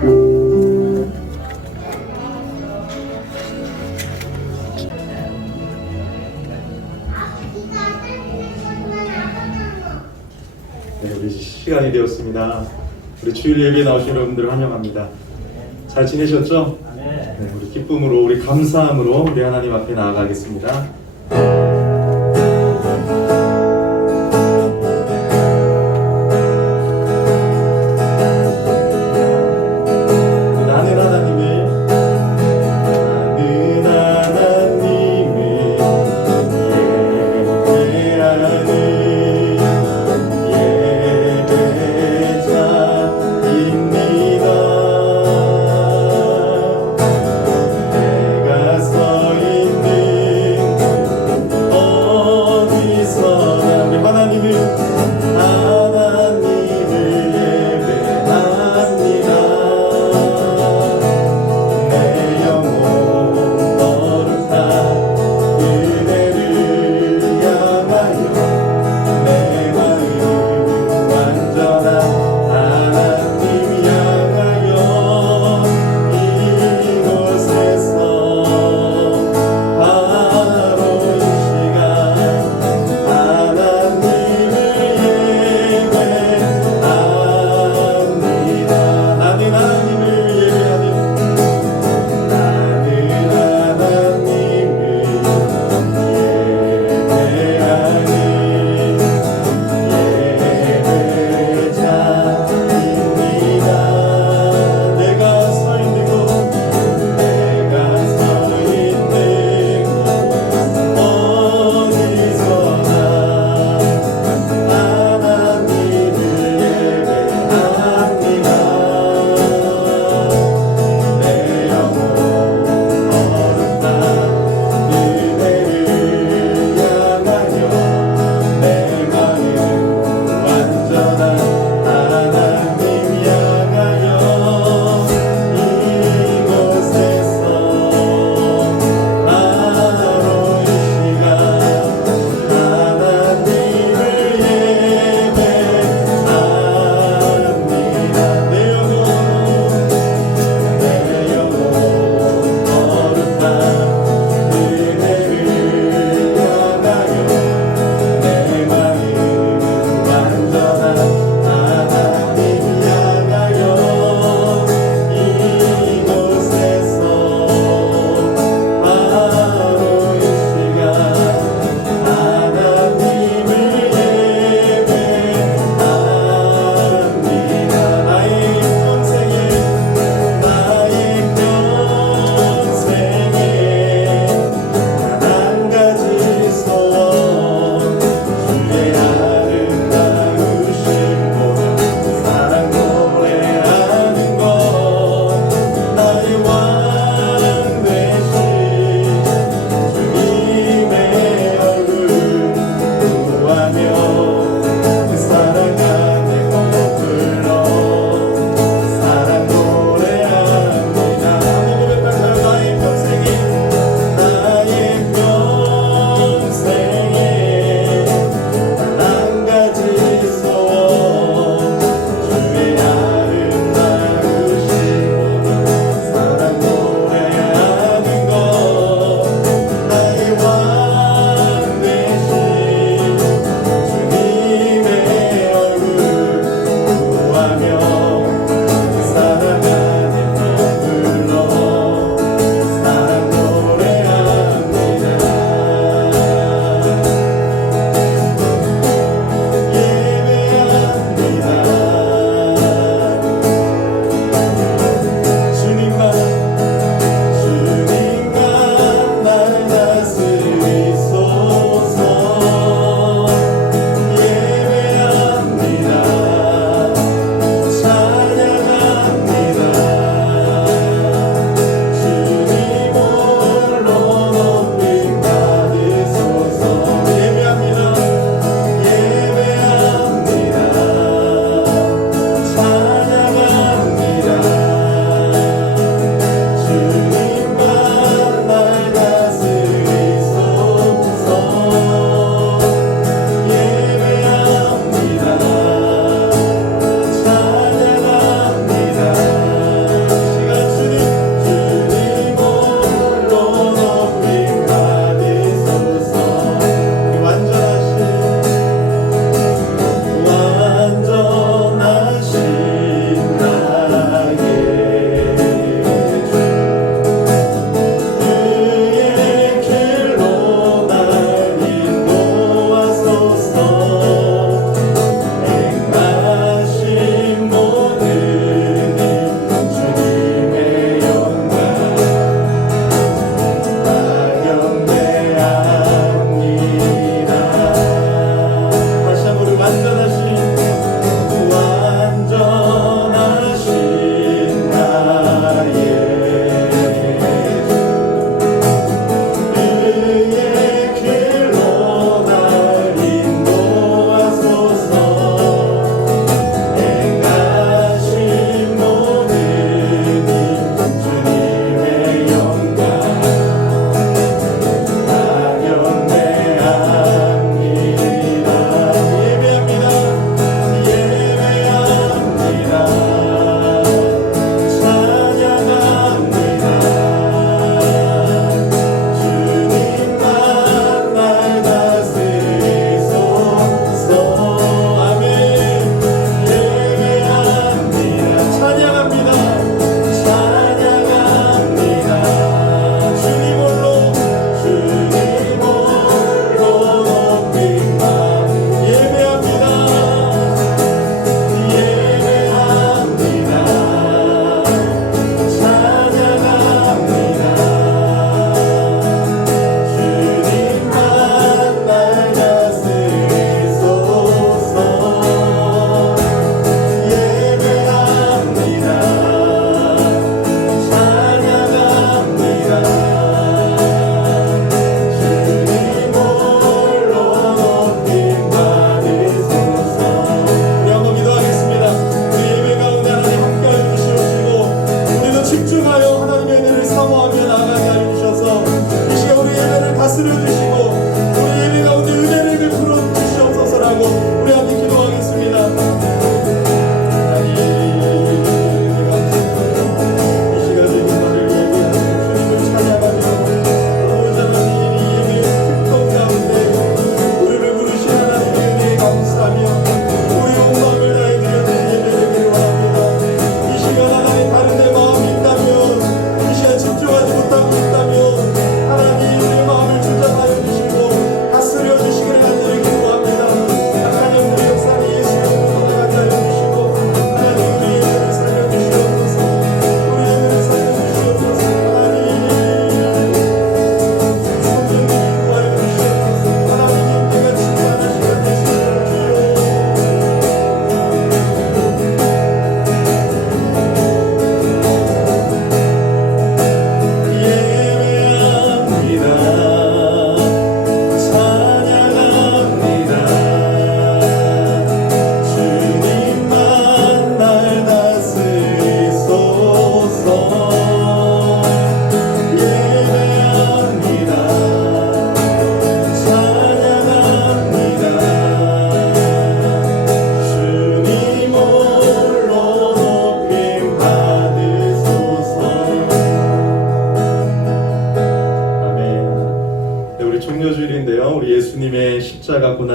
네, 우리 시간이 되었습니다. 우리 주일 예배에 나오신 여러분들을 환영합니다. 잘 지내셨죠? 네, 우리 기쁨으로, 우리 감사함으로 우리 하나님 앞에 나아가겠습니다.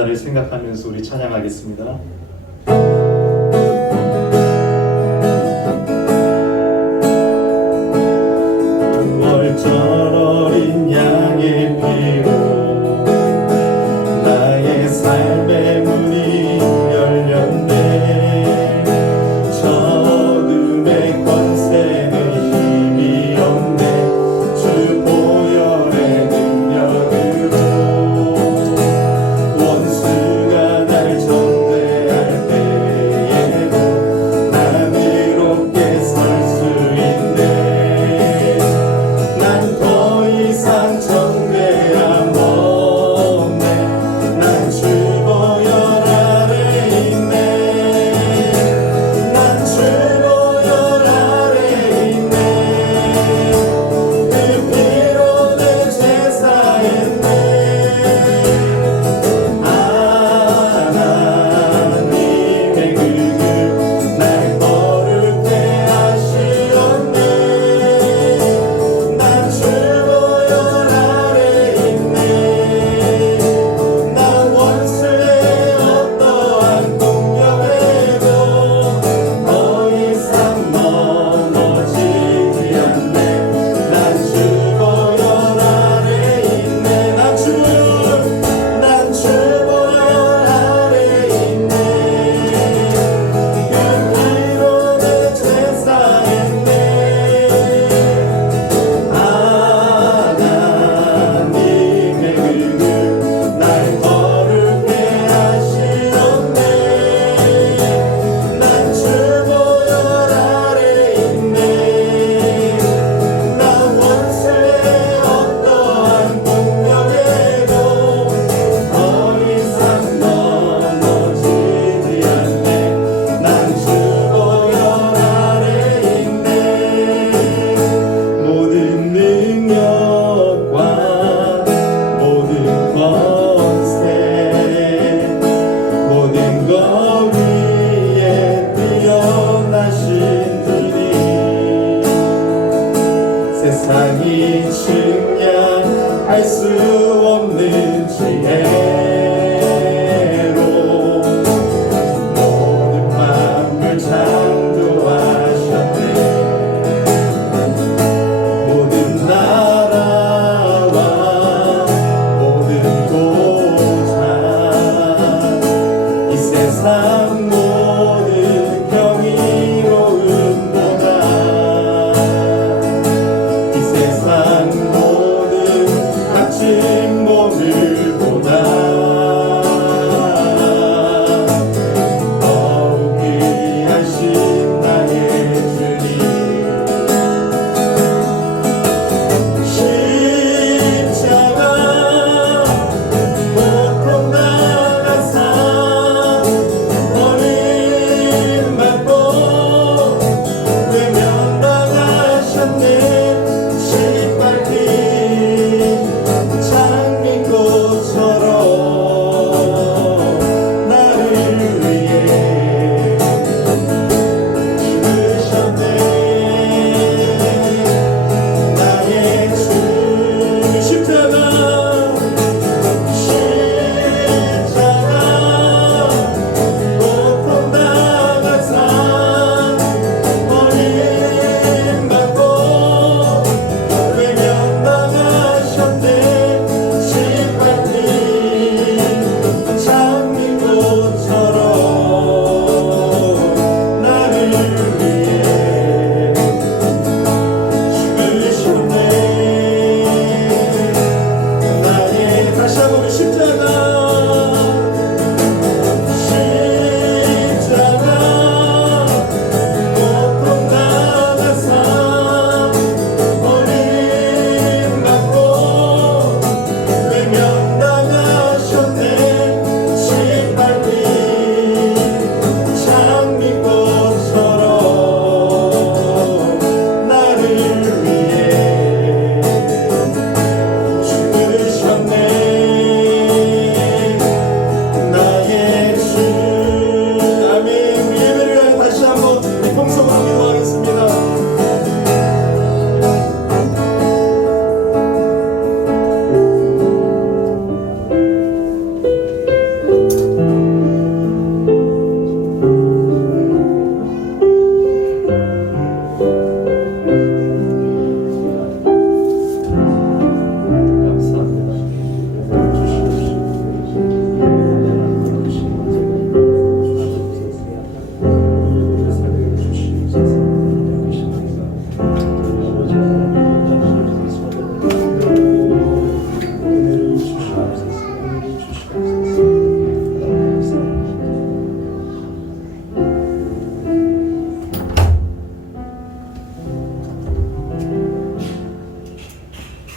나를 생각하면서 우리 찬양하겠습니다. 월절 어린 양의 피로 나의 삶의 문이 열렸네. 어둠의 권세는 힘이 없네. 주 보혈의 능력으로 원수가 날 전대할 때에도 난 이롭게 설 수 있네. 난 더 이상 전대함 없네. 난 주 보혈 아래 있네. 난 주 보혈 아래 있네. 그 피로 내 죄 사했네. 하나님의 그 날 거룩해 하시었네. 난 주 보혈 아래 있네. 난 원수의 어떠한 공격에도 더 이상 넘어지지 않네. 난 주 보혈 아래 있네. 난 주 보혈 아래 있네. 그 피로 내 죄 사했네. 하나님의 날 거룩해 하시었네. 난 주 보혈 아래 있네. 난 원수의 어떠한 공격에도 더 이상 넘어지지 않네. 난 주 보혈 아래 있네. 모든 능력과 모든 권세 모든 것 위에 뛰어나신 주님, 세상이 측량할 수 없는 지혜로 모든 만물 창조하셨네. 모든 나라와 모든 고장, 이 세상 모든 경이로움보다 이 세상 모든 값진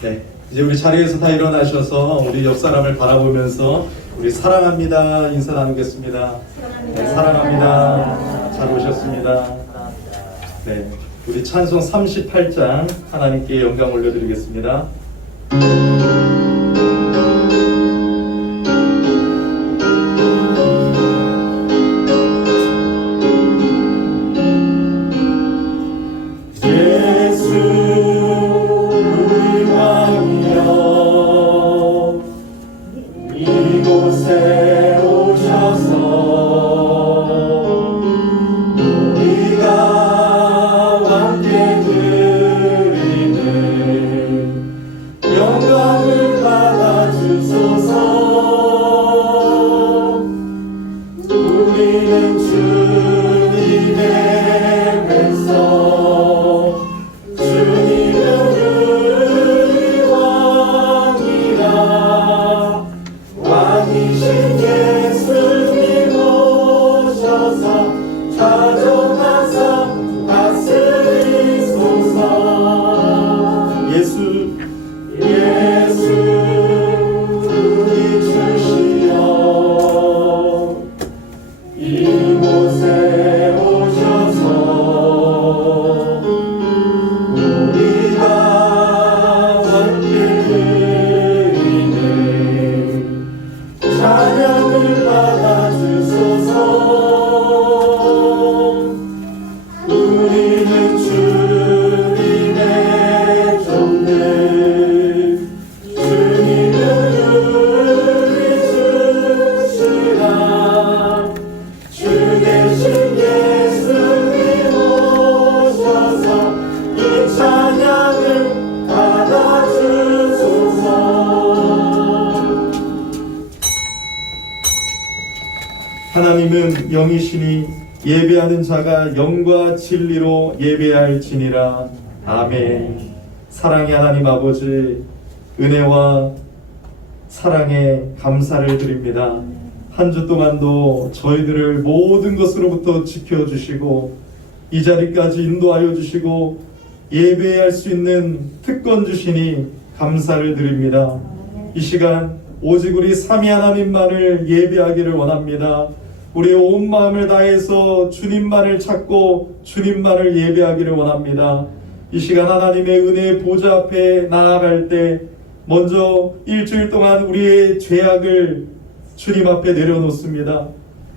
네, 이제 우리 자리에서 다 일어나셔서 우리 옆 사람을 바라보면서 우리 사랑합니다 인사 나누겠습니다. 네, 사랑합니다. 잘 오셨습니다. 네, 우리 찬송 38장 하나님께 영광 올려드리겠습니다. 이곳에 오셔서 우리가 함께 드리는 영광을 받아주소서. 우리는 주님의 백성, 주님은 우리 왕이라. 왕이신 예수님 오셔서 자정하사 다스리소서. 예수 우리 주시여 이곳에 오셔서 우리가 함께 드리는 찬양을 받아주소서. 우리는 주님의 종들, 주님은 우리 주시라. 주 대신 예수님 오셔서 이 찬양을 받아주소서. 하나님은 영이시니 예배하는 자가 영과 진리로 예배할지니라. 아멘. 사랑의 하나님 아버지, 은혜와 사랑에 감사를 드립니다. 한 주 동안도 저희들을 모든 것으로부터 지켜주시고 이 자리까지 인도하여 주시고 예배할 수 있는 특권 주시니 감사를 드립니다. 이 시간 오직 우리 삼위 하나님만을 예배하기를 원합니다. 우리의 온 마음을 다해서 주님만을 찾고 주님만을 예배하기를 원합니다. 이 시간 하나님의 은혜의 보좌 앞에 나아갈 때 먼저 일주일 동안 우리의 죄악을 주님 앞에 내려놓습니다.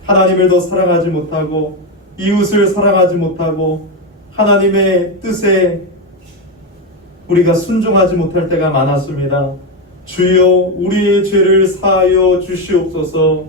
하나님을 더 사랑하지 못하고 이웃을 사랑하지 못하고 하나님의 뜻에 우리가 순종하지 못할 때가 많았습니다. 주여 우리의 죄를 사하여 주시옵소서.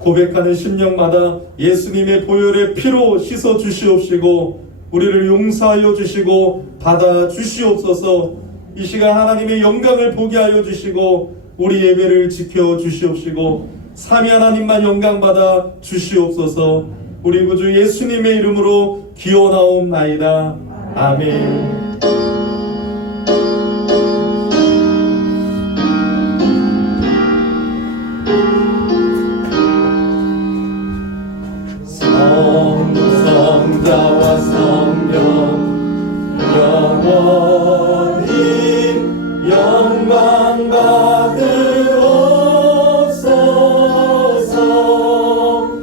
고백하는 심령마다 예수님의 보혈의 피로 씻어 주시옵시고 우리를 용서하여 주시고 받아 주시옵소서. 이 시간 하나님의 영광을 보게 하여 주시고 우리 예배를 지켜 주시옵시고 삼위 하나님만 영광 받아 주시옵소서. 우리 구주 예수님의 이름으로 기원하옵나이다. 아멘. 성자와 성령 영원히 영광 받으옵소서.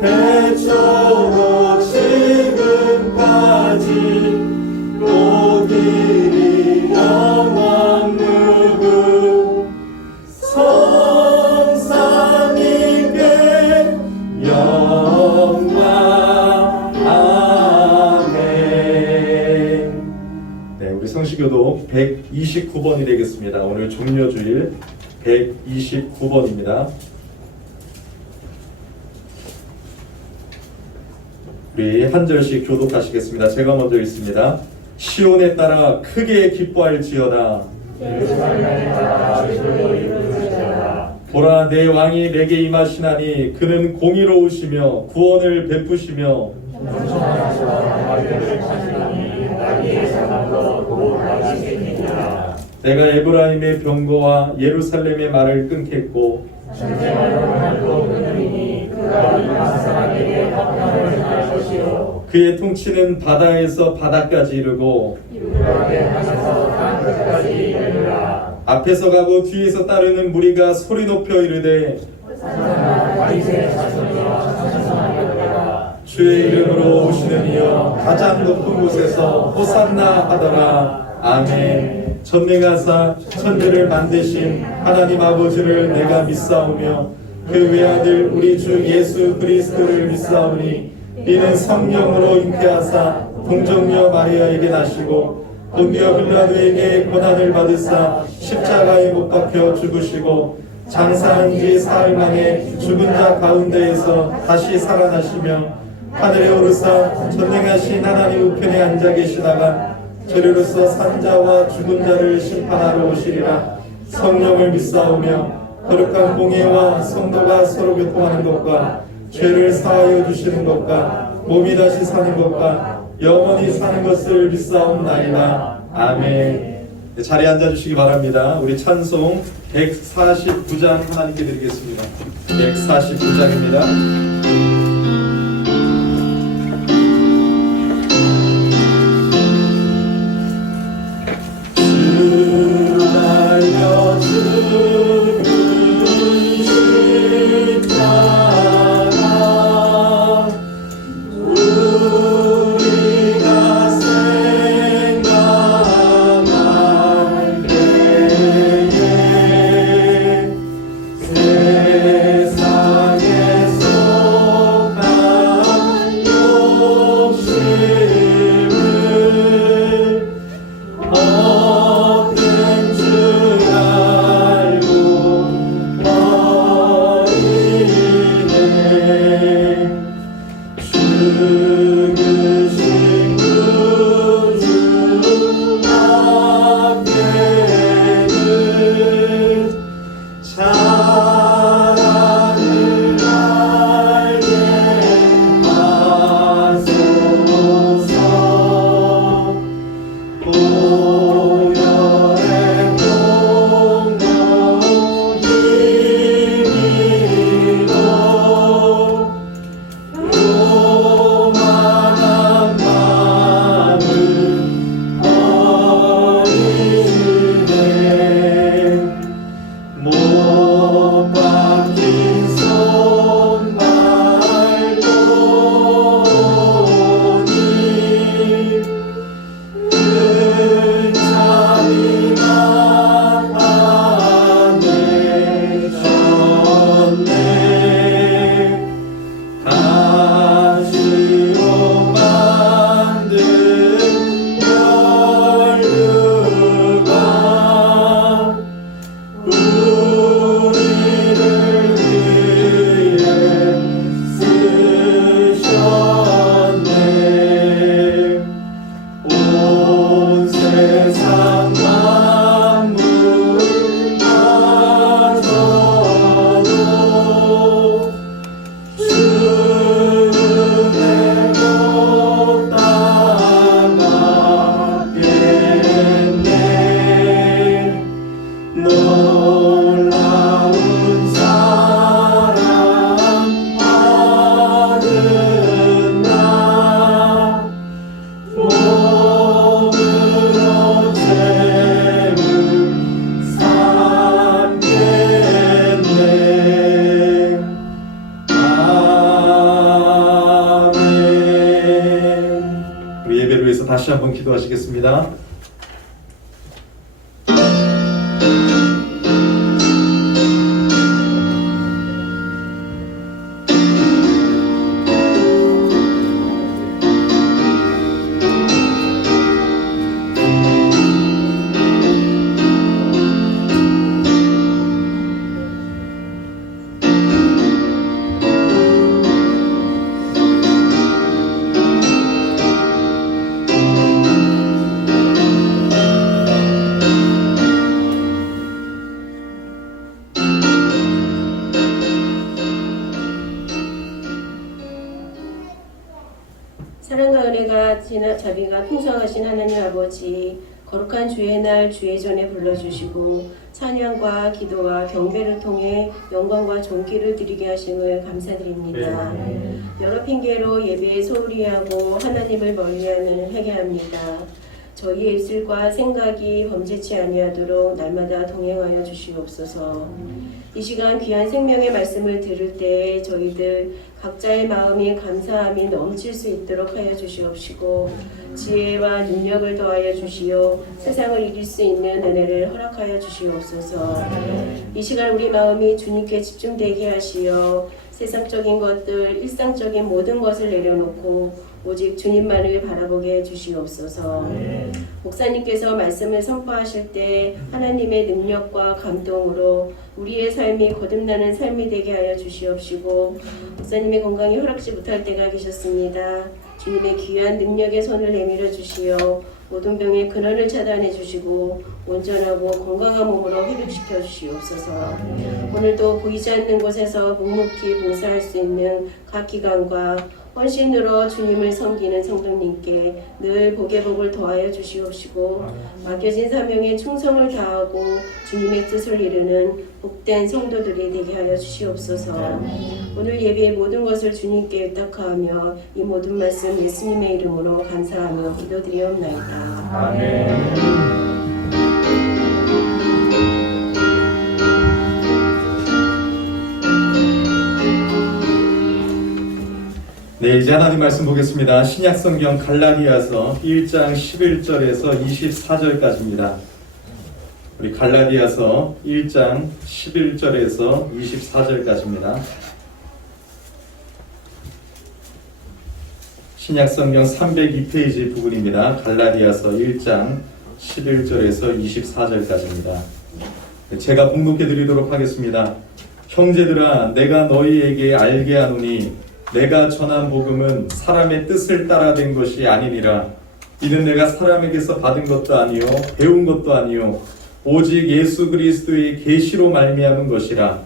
태초로 지금까지 또 길이 영원 무궁 성삼위께 영광. 성시교도 129번이 되겠습니다. 오늘 종료주일 129번입니다. 우리 한 절씩 교독하시겠습니다. 제가 먼저 읽습니다. 시온에 따라 크게 기뻐할지어다. 보라, 내 왕이 내게 임하시나니 그는 공의로우시며 구원을 베푸시며 내가 에브라임의 병거와 예루살렘의 말을 끊겠고 그의 통치는 바다에서 바다까지 이르고 그러하게 하셔서 땅 끝까지 이르리라. 앞에서 가고 뒤에서 따르는 무리가 소리 높여 이르되 다윗의 자손이여 찬송하리로다. 주의 이름으로 오시는 이여 가장 높은 곳에서 호산나 하더라. 아멘. 전능하사 천지를 만드신 하나님 아버지를 내가 믿사오며 그 외아들 우리 주 예수 그리스도를 믿사오니 이는 성령으로 잉태하사 동정녀 마리아에게 나시고 본디오 빌라도에게 고난을 받으사 십자가에 못 박혀 죽으시고 장사한 지 사흘 만에 죽은 자 가운데에서 다시 살아나시며 하늘에 오르사 전능하신 하나님 우편에 앉아 계시다가 저리로서 산자와 죽은 자를 심판하러 오시리라. 성령을 믿사오며 거룩한 공예와 성도가 서로 교통하는 것과 죄를 사하여 주시는 것과 몸이 다시 사는 것과 영원히 사는 것을 믿사옵나이다. 아멘. 네, 자리에 앉아주시기 바랍니다. 우리 찬송 149장 하나님께 드리겠습니다. 149장입니다. 다시 한번 기도하시겠습니다. 사랑과 은혜가 자비가 풍성하신 하나님 아버지, 거룩한 주의 날 주의 전에 불러주시고 찬양과 기도와 경배를 통해 영광과 존귀를 드리게 하심을 감사드립니다. 여러 핑계로 예배에 소홀히 하고 하나님을 멀리하는 회개합니다. 저희의 입술과 생각이 범죄치 아니하도록 날마다 동행하여 주시옵소서. 이 시간 귀한 생명의 말씀을 들을 때 저희들 각자의 마음이 감사함이 넘칠 수 있도록 하여 주시옵시고 지혜와 능력을 더하여 주시어 세상을 이길 수 있는 은혜를 허락하여 주시옵소서. 이 시간 우리 마음이 주님께 집중되게 하시어 세상적인 것들, 일상적인 모든 것을 내려놓고 오직 주님만을 바라보게 해주시옵소서. 목사님께서 말씀을 선포하실 때 하나님의 능력과 감동으로 우리의 삶이 거듭나는 삶이 되게 하여 주시옵시고 목사님의 건강이 허락지 못할 때가 계셨습니다. 주님의 귀한 능력의 손을 내밀어 주시어 모든 병의 근원을 차단해 주시고 온전하고 건강한 몸으로 회복시켜 주시옵소서. 오늘도 보이지 않는 곳에서 묵묵히 봉사할 수 있는 각 기관과 헌신으로 주님을 섬기는 성도님께 늘 복의 복을 더하여 주시옵시고 맡겨진 사명에 충성을 다하고 주님의 뜻을 이루는 복된 성도들이 되게 하여 주시옵소서. 오늘 예배의 모든 것을 주님께 의탁하며 이 모든 말씀 예수님의 이름으로 감사하며 기도드리옵나이다. 아멘. 네, 이제 하나님 말씀 보겠습니다. 신약성경 갈라디아서 1장 11절에서 24절까지입니다. 우리 갈라디아서 1장 11절에서 24절까지입니다. 신약성경 302페이지 부분입니다. 갈라디아서 1장 11절에서 24절까지입니다. 제가 봉독해 드리도록 하겠습니다. 형제들아, 내가 너희에게 알게 하노니 내가 전한 복음은 사람의 뜻을 따라 된 것이 아니니라. 이는 내가 사람에게서 받은 것도 아니요 배운 것도 아니요 오직 예수 그리스도의 계시로 말미암은 것이라.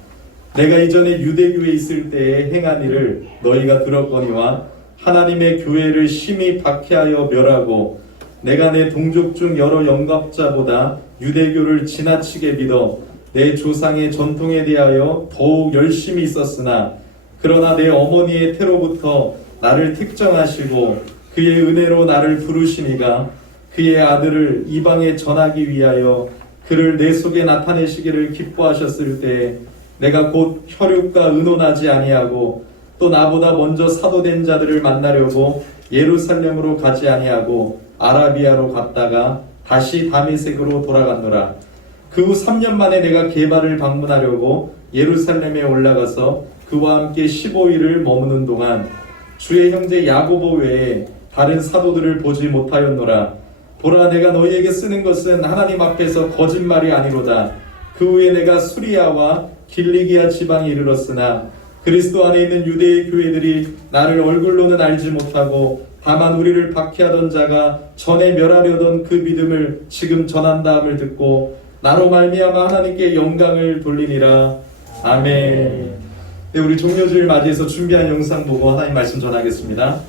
내가 이전에 유대교에 있을 때에 행한 일을 너희가 들었거니와 하나님의 교회를 심히 박해하여 멸하고 내가 내 동족 중 여러 영갑자보다 유대교를 지나치게 믿어 내 조상의 전통에 대하여 더욱 열심히 있었으나 그러나 내 어머니의 태로부터 나를 특정하시고 그의 은혜로 나를 부르시니가 그의 아들을 이방에 전하기 위하여 그를 내 속에 나타내시기를 기뻐하셨을 때 내가 곧 혈육과 의논하지 아니하고 또 나보다 먼저 사도된 자들을 만나려고 예루살렘으로 가지 아니하고 아라비아로 갔다가 다시 다메섹으로 돌아갔노라. 그 후 3년 만에 내가 게바를 방문하려고 예루살렘에 올라가서 그와 함께 15일을 머무는 동안 주의 형제 야고보 외에 다른 사도들을 보지 못하였노라. 보라, 내가 너희에게 쓰는 것은 하나님 앞에서 거짓말이 아니로다. 그 후에 내가 수리아와 길리기아 지방에 이르렀으나 그리스도 안에 있는 유대의 교회들이 나를 얼굴로는 알지 못하고 다만 우리를 박해하던 자가 전에 멸하려던 그 믿음을 지금 전한다함을 듣고 나로 말미암아 하나님께 영광을 돌리니라. 아멘. 네, 우리 종료주일 맞이해서 준비한 영상 보고 하나님 말씀 전하겠습니다.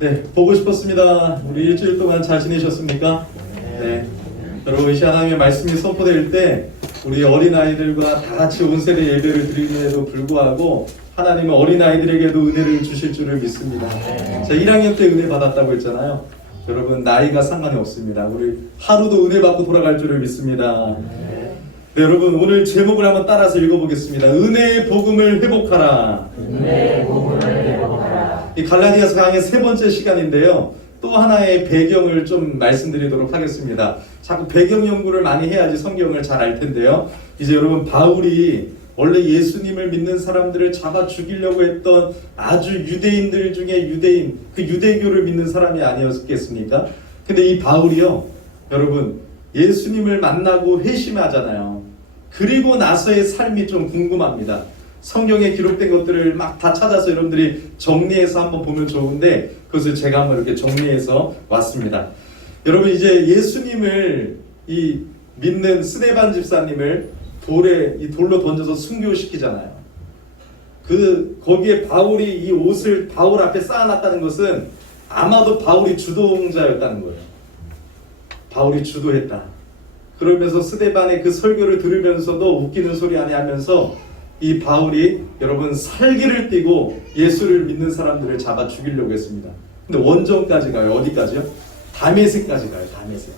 네, 보고 싶었습니다. 우리 일주일 동안 잘 지내셨습니까? 네. 여러분, 이 시간 하나님의 말씀이 선포될 때 우리 어린아이들과 다 같이 온 세대 예배를 드림에도 불구하고 하나님은 어린아이들에게도 은혜를 주실 줄을 믿습니다. 제가 1학년 때 은혜 받았다고 했잖아요. 여러분, 나이가 상관이 없습니다. 우리 하루도 은혜 받고 돌아갈 줄을 믿습니다. 네, 여러분, 오늘 제목을 한번 따라서 읽어보겠습니다. 은혜의 복음을 회복하라. 은혜의 복음을 회복하라. 이 갈라디아서 강의 세 번째 시간인데요. 또 하나의 배경을 좀 말씀드리도록 하겠습니다. 자꾸 배경 연구를 많이 해야지 성경을 잘 알 텐데요. 이제 여러분, 바울이 원래 예수님을 믿는 사람들을 잡아 죽이려고 했던 아주 유대인들 중에 유대인, 그 유대교를 믿는 사람이 아니었겠습니까? 근데 이 바울이요, 여러분, 예수님을 만나고 회심하잖아요. 그리고 나서의 삶이 좀 궁금합니다. 성경에 기록된 것들을 막 다 찾아서 여러분들이 정리해서 한번 보면 좋은데, 그것을 제가 한번 이렇게 정리해서 왔습니다. 여러분, 이제 예수님을 이 믿는 스데반 집사님을 돌로 던져서 순교시키잖아요. 거기에 바울이 이 옷을 바울 앞에 쌓아놨다는 것은 아마도 바울이 주동자였다는 거예요. 바울이 주도했다. 그러면서 스데반의 그 설교를 들으면서도 웃기는 소리 아니 하면서 이 바울이 여러분 살기를 띠고 예수를 믿는 사람들을 잡아 죽이려고 했습니다. 근데 원정까지 가요. 어디까지요? 다메섹까지 가요. 다메섹.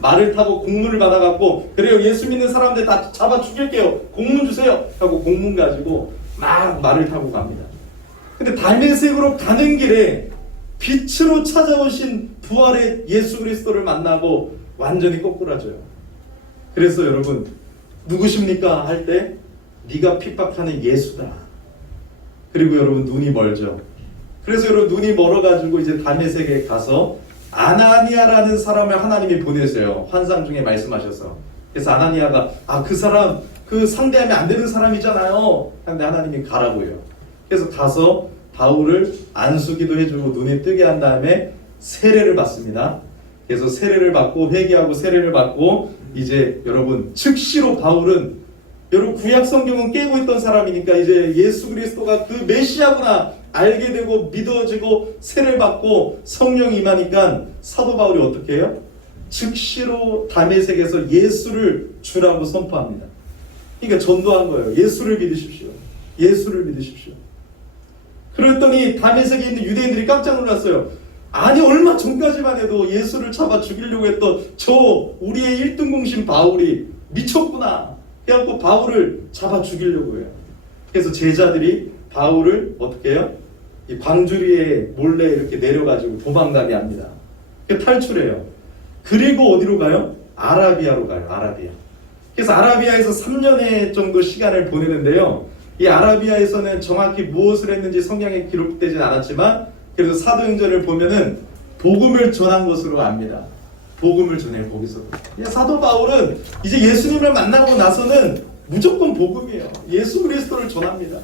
말을 타고 공문을 받아갖고, 그래요, 예수 믿는 사람들 다 잡아 죽일게요, 공문 주세요 하고 공문 가지고 막 말을 타고 갑니다. 근데 다메섹으로 가는 길에 빛으로 찾아오신 부활의 예수 그리스도를 만나고 완전히 꼬꾸라져요. 그래서 여러분, 누구십니까? 할 때 네가 핍박하는 예수다. 그리고 여러분, 눈이 멀죠. 그래서 여러분, 눈이 멀어가지고 이제 다메섹에 가서 아나니아라는 사람을 하나님이 보내세요. 환상 중에 말씀하셔서. 그래서 아나니아가 그 사람, 그 상대하면 안 되는 사람이잖아요. 근데 하나님이 가라고 해요. 그래서 가서 바울을 안수기도 해주고 눈이 뜨게 한 다음에 세례를 받습니다. 그래서 세례를 받고 회개하고 세례를 받고 이제 여러분 즉시로 바울은, 여러분 구약 성경은 깨고 있던 사람이니까 이제 예수 그리스도가 그 메시아구나 알게 되고 믿어지고 세례를 받고 성령이 임하니까 사도 바울이 어떻게 해요? 즉시로 다메섹에서 예수를 주라고 선포합니다. 그러니까 전도한 거예요. 예수를 믿으십시오. 예수를 믿으십시오. 그랬더니 다메섹에 있는 유대인들이 깜짝 놀랐어요. 아니, 얼마 전까지만 해도 예수를 잡아 죽이려고 했던 저 우리의 1등 공신 바울이 미쳤구나. 그래갖고 바울을 잡아 죽이려고 해요. 그래서 제자들이 바울을 어떻게 해요? 이 방주리에 몰래 이렇게 내려가지고 도망가게 합니다. 탈출해요. 그리고 어디로 가요? 아라비아로 가요. 아라비아. 그래서 아라비아에서 3년의 정도 시간을 보내는데요. 이 아라비아에서는 정확히 무엇을 했는지 성경에 기록되진 않았지만, 그래서 사도행전을 보면은 복음을 전한 것으로 압니다. 복음을 전해요. 거기서. 사도 바울은 이제 예수님을 만나고 나서는 무조건 복음이에요. 예수 그리스도를 전합니다.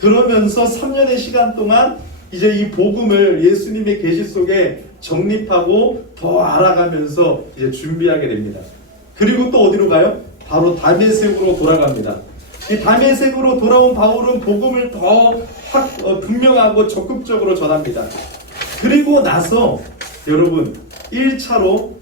그러면서 3년의 시간 동안 이제 이 복음을 예수님의 계시 속에 정립하고 더 알아가면서 이제 준비하게 됩니다. 그리고 또 어디로 가요? 바로 다메섹으로 돌아갑니다. 이 다메섹으로 돌아온 바울은 복음을 더 분명하고 적극적으로 전합니다. 그리고 나서 여러분 1차로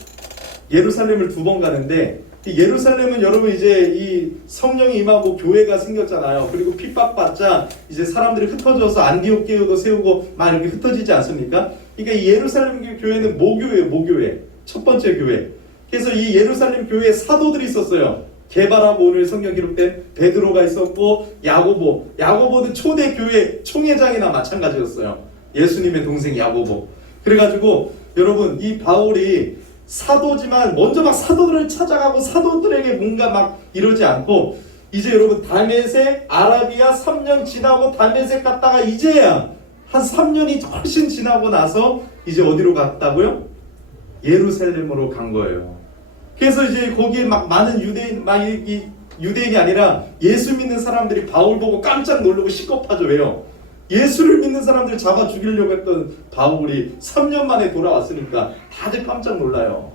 예루살렘을 2번 가는데, 이 예루살렘은 여러분 이제 이 성령이 임하고 교회가 생겼잖아요. 그리고 핍박받자 이제 사람들이 흩어져서 안디옥 세우고 막 이렇게 흩어지지 않습니까? 그러니까 이 예루살렘 교회는 모교회예요. 모교회. 첫 번째 교회. 그래서 이 예루살렘 교회에 사도들이 있었어요. 게바라고 오늘 성경 기록된 베드로가 있었고, 야고보는 초대 교회 총회장이나 마찬가지였어요. 예수님의 동생 야고보. 그래가지고 여러분, 이 바울이 사도지만 먼저 막 사도들을 찾아가고 사도들에게 뭔가 막 이러지 않고, 이제 여러분 다메섹, 아라비아 3년 지나고 다메섹 갔다가 이제야 한 3년이 훨씬 지나고 나서 이제 어디로 갔다고요? 예루살렘으로 간 거예요. 그래서 이제 거기에 막 많은 유대인이 아니라 예수 믿는 사람들이 바울 보고 깜짝 놀라고 시겁하죠. 왜요? 예수를 믿는 사람들 잡아 죽이려고 했던 바울이 3년 만에 돌아왔으니까 다들 깜짝 놀라요.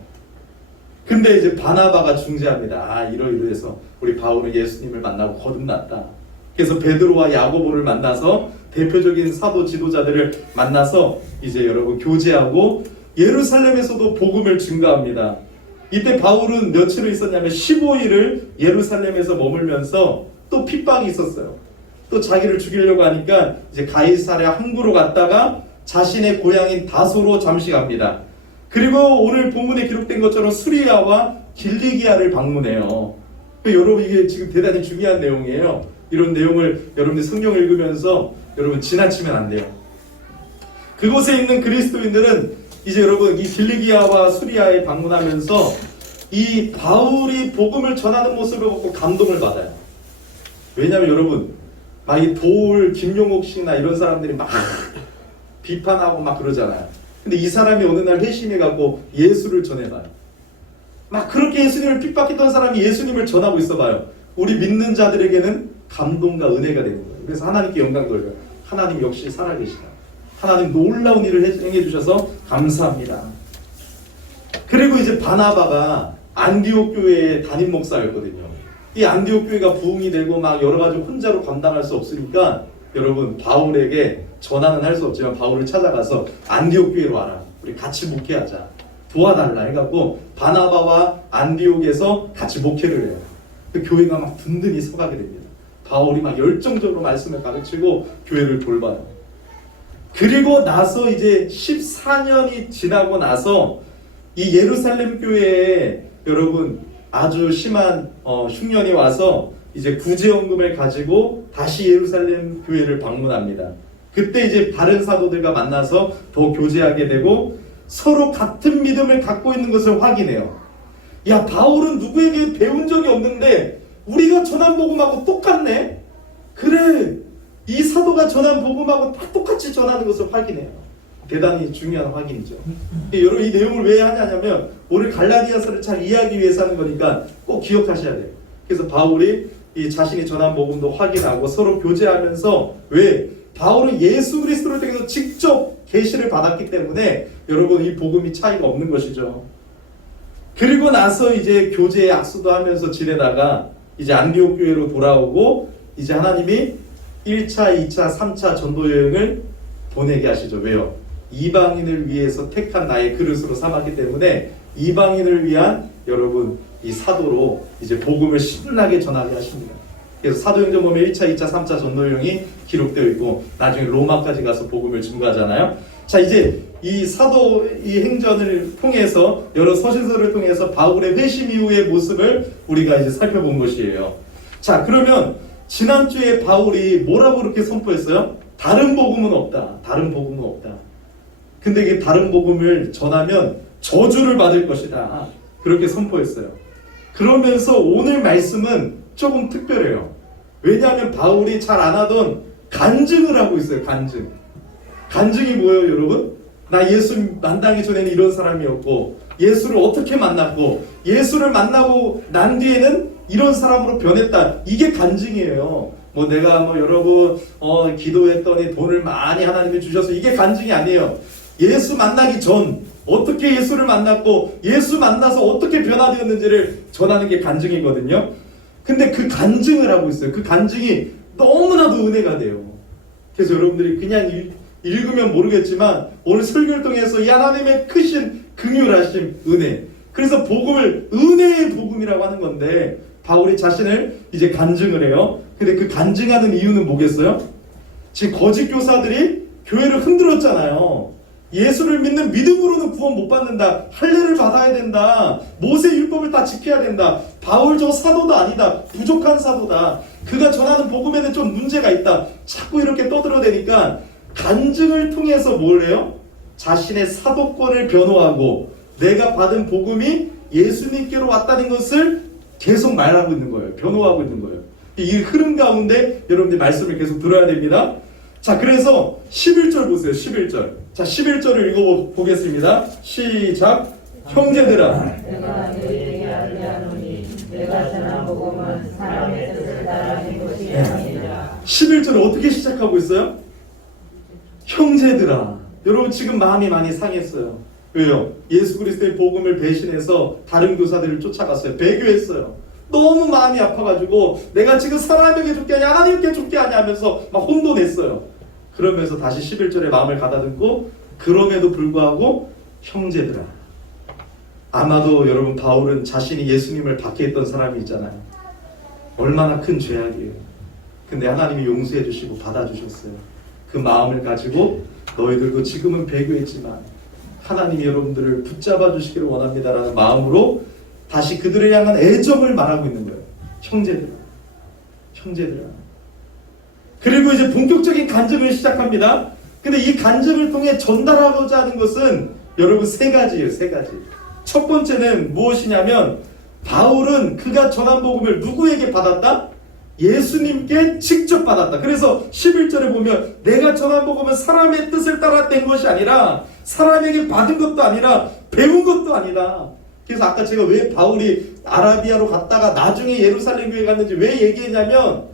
근데 이제 바나바가 중재합니다. 이러이러해서 우리 바울은 예수님을 만나고 거듭났다. 그래서 베드로와 야고보를 만나서 대표적인 사도 지도자들을 만나서 이제 여러분 교제하고 예루살렘에서도 복음을 증가합니다. 이때 바울은 며칠을 있었냐면 15일을 예루살렘에서 머물면서 또 핍박이 있었어요. 또 자기를 죽이려고 하니까 이제 가이사랴 항구로 갔다가 자신의 고향인 다소로 잠시 갑니다. 그리고 오늘 본문에 기록된 것처럼 수리아와 길리기아를 방문해요. 여러분 이게 지금 대단히 중요한 내용이에요. 이런 내용을 여러분들 성경을 읽으면서 여러분 지나치면 안 돼요. 그곳에 있는 그리스도인들은 이제 여러분 이 길리기아와 수리아에 방문하면서 이 바울이 복음을 전하는 모습을 보고 감동을 받아요. 왜냐하면 여러분 막 이 도울, 김용옥 씨나 이런 사람들이 막 비판하고 막 그러잖아요. 근데 이 사람이 어느 날 회심해갖고 예수를 전해봐요. 막 그렇게 예수님을 핍박했던 사람이 예수님을 전하고 있어봐요. 우리 믿는 자들에게는 감동과 은혜가 되는 거예요. 그래서 하나님께 영광 돌려요. 하나님 역시 살아계시다. 하나님 놀라운 일을 행해주셔서 감사합니다. 그리고 이제 바나바가 안디옥 교회의 담임 목사였거든요. 이 안디옥 교회가 부흥이 되고 막 여러 가지 혼자로 감당할 수 없으니까 여러분 바울에게 전화는 할 수 없지만 바울을 찾아가서 안디옥 교회로 와라. 우리 같이 목회하자. 도와달라 해갖고 바나바와 안디옥에서 같이 목회를 해요. 그 교회가 막 든든히 서가게 됩니다. 바울이 막 열정적으로 말씀을 가르치고 교회를 돌봐요. 그리고 나서 이제 14년이 지나고 나서 이 예루살렘 교회에 여러분 아주 심한 흉년이 와서 이제 구제연금을 가지고 다시 예루살렘 교회를 방문합니다. 그때 이제 다른 사도들과 만나서 더 교제하게 되고 서로 같은 믿음을 갖고 있는 것을 확인해요. 야, 바울은 누구에게 배운 적이 없는데 우리가 전한 복음하고 똑같네? 그래, 이 사도가 전한 복음하고 다 똑같이 전하는 것을 확인해요. 대단히 중요한 확인이죠. 여러분 이 내용을 왜 하냐면 오늘 갈라디아서를 잘 이해하기 위해서 하는 거니까 꼭 기억하셔야 돼요. 그래서 바울이 이 자신이 전한 복음도 확인하고 서로 교제하면서 왜? 바울은 예수 그리스도를 통해서 직접 계시를 받았기 때문에 여러분 이 복음이 차이가 없는 것이죠. 그리고 나서 이제 교제의 악수도 하면서 지내다가 이제 안디옥 교회로 돌아오고 이제 하나님이 1차, 2차, 3차 전도 여행을 보내게 하시죠. 왜요? 이방인을 위해서 택한 나의 그릇으로 삼았기 때문에 이방인을 위한 여러분 이 사도로 이제 복음을 신나게 전하게 하십니다. 그래서 사도행전 보면 1차, 2차, 3차 전도여행이 기록되어 있고 나중에 로마까지 가서 복음을 증거하잖아요. 자, 이제 이 사도 이 행전을 통해서 여러 서신서를 통해서 바울의 회심 이후의 모습을 우리가 이제 살펴본 것이에요. 자, 그러면 지난주에 바울이 뭐라고 그렇게 선포했어요? 다른 복음은 없다. 다른 복음은 없다. 근데 이게 다른 복음을 전하면 저주를 받을 것이다. 그렇게 선포했어요. 그러면서 오늘 말씀은 조금 특별해요. 왜냐하면 바울이 잘 안 하던 간증을 하고 있어요. 간증이 뭐예요, 여러분? 나 예수 만나기 전에는 이런 사람이었고 예수를 어떻게 만났고 예수를 만나고 난 뒤에는 이런 사람으로 변했다. 이게 간증이에요. 뭐 내가 뭐 여러분 기도했더니 돈을 많이 하나님이 주셔서 이게 간증이 아니에요. 예수 만나기 전 어떻게 예수를 만났고 예수 만나서 어떻게 변화되었는지를 전하는 게 간증이거든요. 근데 그 간증을 하고 있어요. 그 간증이 너무나도 은혜가 돼요. 그래서 여러분들이 그냥 읽으면 모르겠지만 오늘 설교를 통해서 이 하나님의 크신 긍휼하심 은혜, 그래서 복음을 은혜의 복음이라고 하는 건데 바울이 자신을 이제 간증을 해요. 근데 그 간증하는 이유는 뭐겠어요? 지금 거짓 교사들이 교회를 흔들었잖아요. 예수를 믿는 믿음으로는 구원 못 받는다. 할례를 받아야 된다. 모세 율법을 다 지켜야 된다. 바울 저 사도도 아니다. 부족한 사도다. 그가 전하는 복음에는 좀 문제가 있다. 자꾸 이렇게 떠들어대니까 간증을 통해서 뭘 해요? 자신의 사도권을 변호하고 내가 받은 복음이 예수님께로 왔다는 것을 계속 말하고 있는 거예요. 변호하고 있는 거예요. 이 흐름 가운데 여러분들 말씀을 계속 들어야 됩니다. 자, 그래서 11절 보세요. 11절. 자, 11절을 읽어보겠습니다. 시작. 형제들아. 내가 너희에게 알리하노니 내가 전한 복음은 사람의 뜻을 따르는 것이 아니라. 11절을 어떻게 시작하고 있어요? 형제들아. 여러분 지금 마음이 많이 상했어요. 왜요? 예수 그리스도의 복음을 배신해서 다른 교사들을 쫓아갔어요. 배교했어요. 너무 마음이 아파가지고 내가 지금 사람에게 죽게 하냐 하나님께 죽게 하냐 하면서 막 혼돈했어요. 그러면서 다시 11절에 마음을 가다듬고 그럼에도 불구하고 형제들아. 아마도 여러분 바울은 자신이 예수님을 박해했던 사람이 있잖아요. 얼마나 큰 죄악이에요. 근데 하나님이 용서해 주시고 받아주셨어요. 그 마음을 가지고 너희들도 지금은 배교했지만 하나님이 여러분들을 붙잡아 주시기를 원합니다라는 마음으로 다시 그들을 향한 애정을 말하고 있는 거예요. 형제들아. 형제들아. 그리고 이제 본격적인 간증을 시작합니다. 근데 이 간증을 통해 전달하고자 하는 것은 여러분 세 가지예요. 세 가지. 첫 번째는 무엇이냐면 바울은 그가 전한 복음을 누구에게 받았다? 예수님께 직접 받았다. 그래서 11절에 보면 내가 전한 복음은 사람의 뜻을 따라 된 것이 아니라 사람에게 받은 것도 아니라 배운 것도 아니다. 그래서 아까 제가 왜 바울이 아라비아로 갔다가 나중에 예루살렘 교회 갔는지 왜 얘기했냐면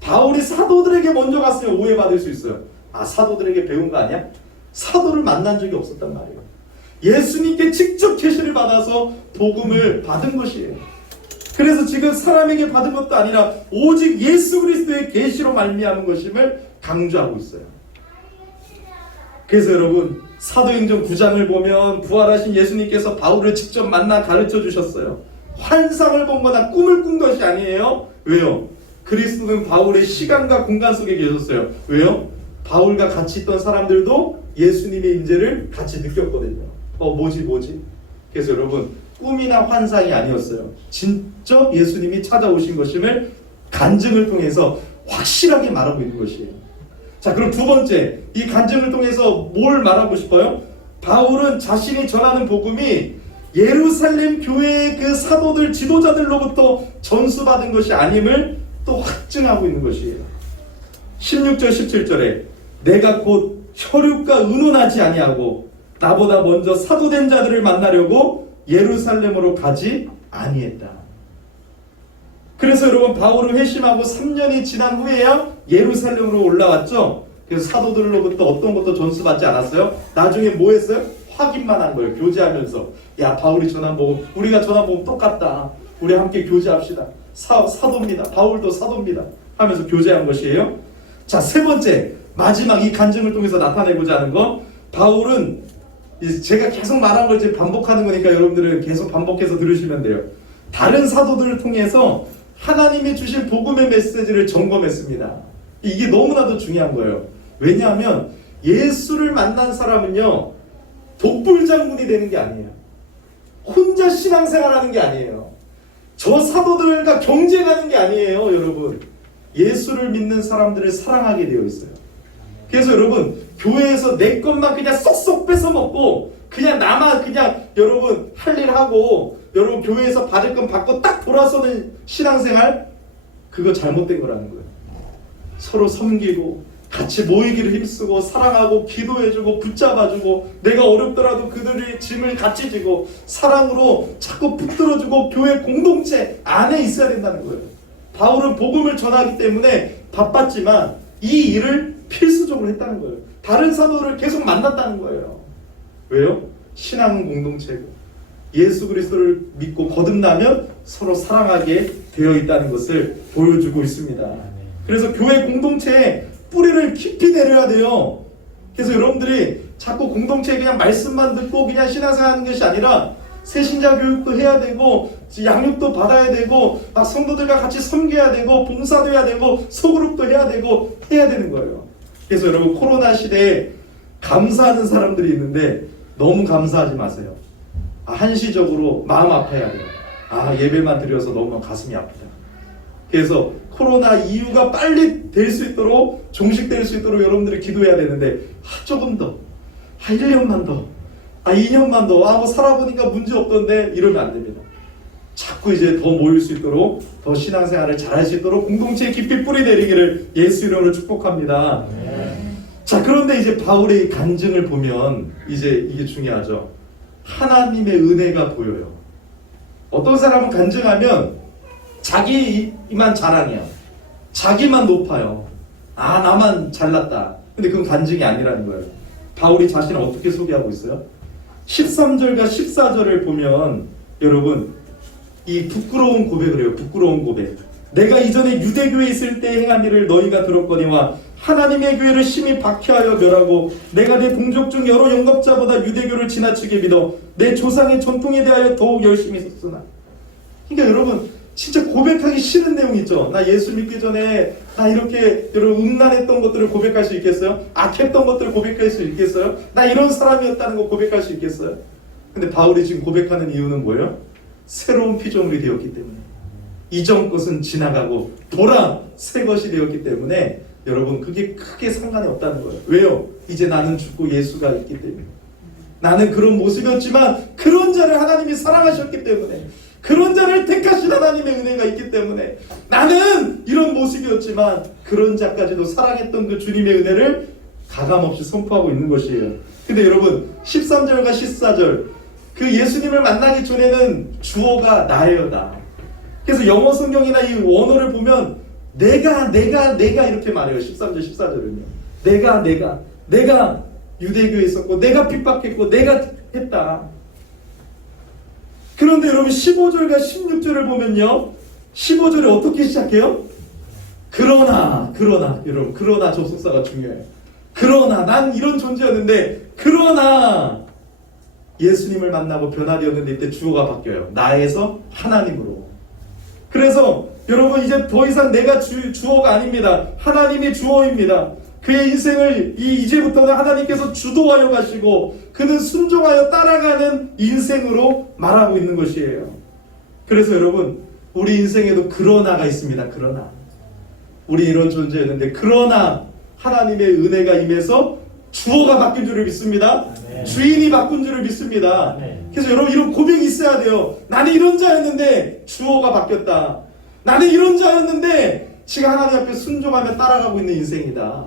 바울이 사도들에게 먼저 갔으면 오해받을 수 있어요. 아, 사도들에게 배운 거 아니야? 사도를 만난 적이 없었단 말이에요. 예수님께 직접 계시를 받아서 복음을 받은 것이에요. 그래서 지금 사람에게 받은 것도 아니라 오직 예수 그리스도의 계시로 말미암은 것임을 강조하고 있어요. 그래서 여러분 사도행전 9장을 보면 부활하신 예수님께서 바울을 직접 만나 가르쳐 주셨어요. 환상을 본 거나 꿈을 꾼 것이 아니에요. 왜요? 그리스도는 바울의 시간과 공간 속에 계셨어요. 왜요? 바울과 같이 있던 사람들도 예수님의 임재를 같이 느꼈거든요. 뭐지? 그래서 여러분 꿈이나 환상이 아니었어요. 진짜 예수님이 찾아오신 것임을 간증을 통해서 확실하게 말하고 있는 것이에요. 자, 그럼 두 번째, 이 간증을 통해서 뭘 말하고 싶어요? 바울은 자신이 전하는 복음이 예루살렘 교회의 그 사도들, 지도자들로부터 전수받은 것이 아님을 또 확증하고 있는 것이에요. 16절, 17절에 내가 곧 혈육과 의논하지 아니하고 나보다 먼저 사도된 자들을 만나려고 예루살렘으로 가지 아니했다. 그래서 여러분 바울은 회심하고 3년이 지난 후에야 예루살렘으로 올라왔죠. 그래서 사도들로부터 어떤 것도 전수받지 않았어요. 나중에 뭐 했어요? 확인만 한 거예요. 교제하면서 야, 바울이 전한 복음 우리가 전한 복음 똑같다. 우리 함께 교제합시다. 사도입니다. 바울도 사도입니다. 하면서 교제한 것이에요. 자, 세 번째 마지막 이 간증을 통해서 나타내고자 하는 거, 바울은 제가 계속 말한 걸 이제 반복하는 거니까 여러분들은 계속 반복해서 들으시면 돼요. 다른 사도들을 통해서 하나님이 주신 복음의 메시지를 점검했습니다. 이게 너무나도 중요한 거예요. 왜냐하면 예수를 만난 사람은요 독불장군이 되는 게 아니에요. 혼자 신앙생활하는 게 아니에요. 저 사도들과 경쟁하는 게 아니에요. 여러분, 예수를 믿는 사람들을 사랑하게 되어 있어요. 그래서 여러분 교회에서 내 것만 그냥 쏙쏙 뺏어 먹고 그냥 나만 그냥 여러분 할 일 하고 여러분 교회에서 받을 건 받고 딱 돌아서는 신앙생활, 그거 잘못된 거라는 거예요. 서로 섬기고 같이 모이기를 힘쓰고 사랑하고 기도해주고 붙잡아주고 내가 어렵더라도 그들의 짐을 같이 지고 사랑으로 자꾸 붙들어주고 교회 공동체 안에 있어야 된다는 거예요. 바울은 복음을 전하기 때문에 바빴지만 이 일을 필수적으로 했다는 거예요. 다른 사도를 계속 만났다는 거예요. 왜요? 신앙은 공동체고 예수 그리스도를 믿고 거듭나면 서로 사랑하게 되어 있다는 것을 보여주고 있습니다. 그래서 교회 공동체에 뿌리를 깊이 내려야 돼요. 그래서 여러분들이 자꾸 공동체에 그냥 말씀만 듣고 그냥 신앙생활 하는 것이 아니라 새신자 교육도 해야 되고 양육도 받아야 되고 막 성도들과 같이 섬겨야 되고 봉사도 해야 되고 소그룹도 해야 되고 해야 되는 거예요. 그래서 여러분 코로나 시대에 감사하는 사람들이 있는데 너무 감사하지 마세요. 한시적으로 마음 아파야 돼요. 예배만 드려서 너무 가슴이 아프다. 그래서 코로나 이후가 빨리 될 수 있도록 종식될 수 있도록 여러분들이 기도해야 되는데 조금 더 1년만 더 2년만 더 뭐 살아보니까 문제 없던데 이러면 안 됩니다. 자꾸 이제 더 모일 수 있도록 더 신앙생활을 잘할 수 있도록 공동체에 깊이 뿌리 내리기를 예수 이름으로 축복합니다. 자, 그런데 이제 바울의 간증을 보면 이제 이게 중요하죠. 하나님의 은혜가 보여요. 어떤 사람은 간증하면 자기만 자랑해요. 자기만 높아요. 나만 잘났다. 근데 그건 간증이 아니라는 거예요. 바울이 자신을 어떻게 소개하고 있어요? 13절과 14절을 보면 여러분 이 부끄러운 고백을 해요. 부끄러운 고백. 내가 이전에 유대교에 있을 때 행한 일을 너희가 들었거니와 하나님의 교회를 심히 박해하여 멸하고 내가 내 동족 중 여러 영겁자보다 유대교를 지나치게 믿어 내 조상의 전통에 대하여 더욱 열심히 썼으나. 그러니까 여러분 진짜 고백하기 싫은 내용 있죠. 나 예수 믿기 전에 나 이렇게 여러분 음란했던 것들을 고백할 수 있겠어요? 악했던 것들을 고백할 수 있겠어요? 나 이런 사람이었다는 거 고백할 수 있겠어요? 근데 바울이 지금 고백하는 이유는 뭐예요? 새로운 피조물이 되었기 때문에, 이전 것은 지나가고 돌아 새 것이 되었기 때문에 여러분 그게 크게 상관이 없다는 거예요. 왜요? 이제 나는 죽고 예수가 있기 때문에. 나는 그런 모습이었지만 그런 자를 하나님이 사랑하셨기 때문에, 그런 자를 택하신 하나님의 은혜가 있기 때문에, 나는 이런 모습이었지만 그런 자까지도 사랑했던 그 주님의 은혜를 가감없이 선포하고 있는 것이에요. 근데 여러분 13절과 14절 그 예수님을 만나기 전에는 주어가 나예요. 나. 그래서 영어 성경이나 이 원어를 보면 내가 이렇게 말해요. 13절 14절은요. 내가 유대교에 있었고 내가 핍박했고 내가 했다. 그런데 여러분 15절과 16절을 보면요, 15절에 어떻게 시작해요? 그러나 여러분, 그러나 접속사가 중요해요. 그러나 난 이런 존재였는데, 그러나 예수님을 만나고 변화되었는데 이때 주어가 바뀌어요. 나에서 하나님으로. 그래서 여러분 이제 더 이상 내가 주어가 아닙니다. 하나님이 주어입니다. 그의 인생을 이제부터는 하나님께서 주도하여 가시고 그는 순종하여 따라가는 인생으로 말하고 있는 것이에요. 그래서 여러분 우리 인생에도 그러나가 있습니다. 그러나 우리 이런 존재였는데, 그러나 하나님의 은혜가 임해서 주어가 바뀐 줄을 믿습니다. 네. 주인이 바꾼 줄을 믿습니다. 네. 그래서 여러분 이런 고백이 있어야 돼요. 나는 이런 자였는데 주어가 바뀌었다. 나는 이런 자였는데 지금 하나님 앞에 순종하며 따라가고 있는 인생이다.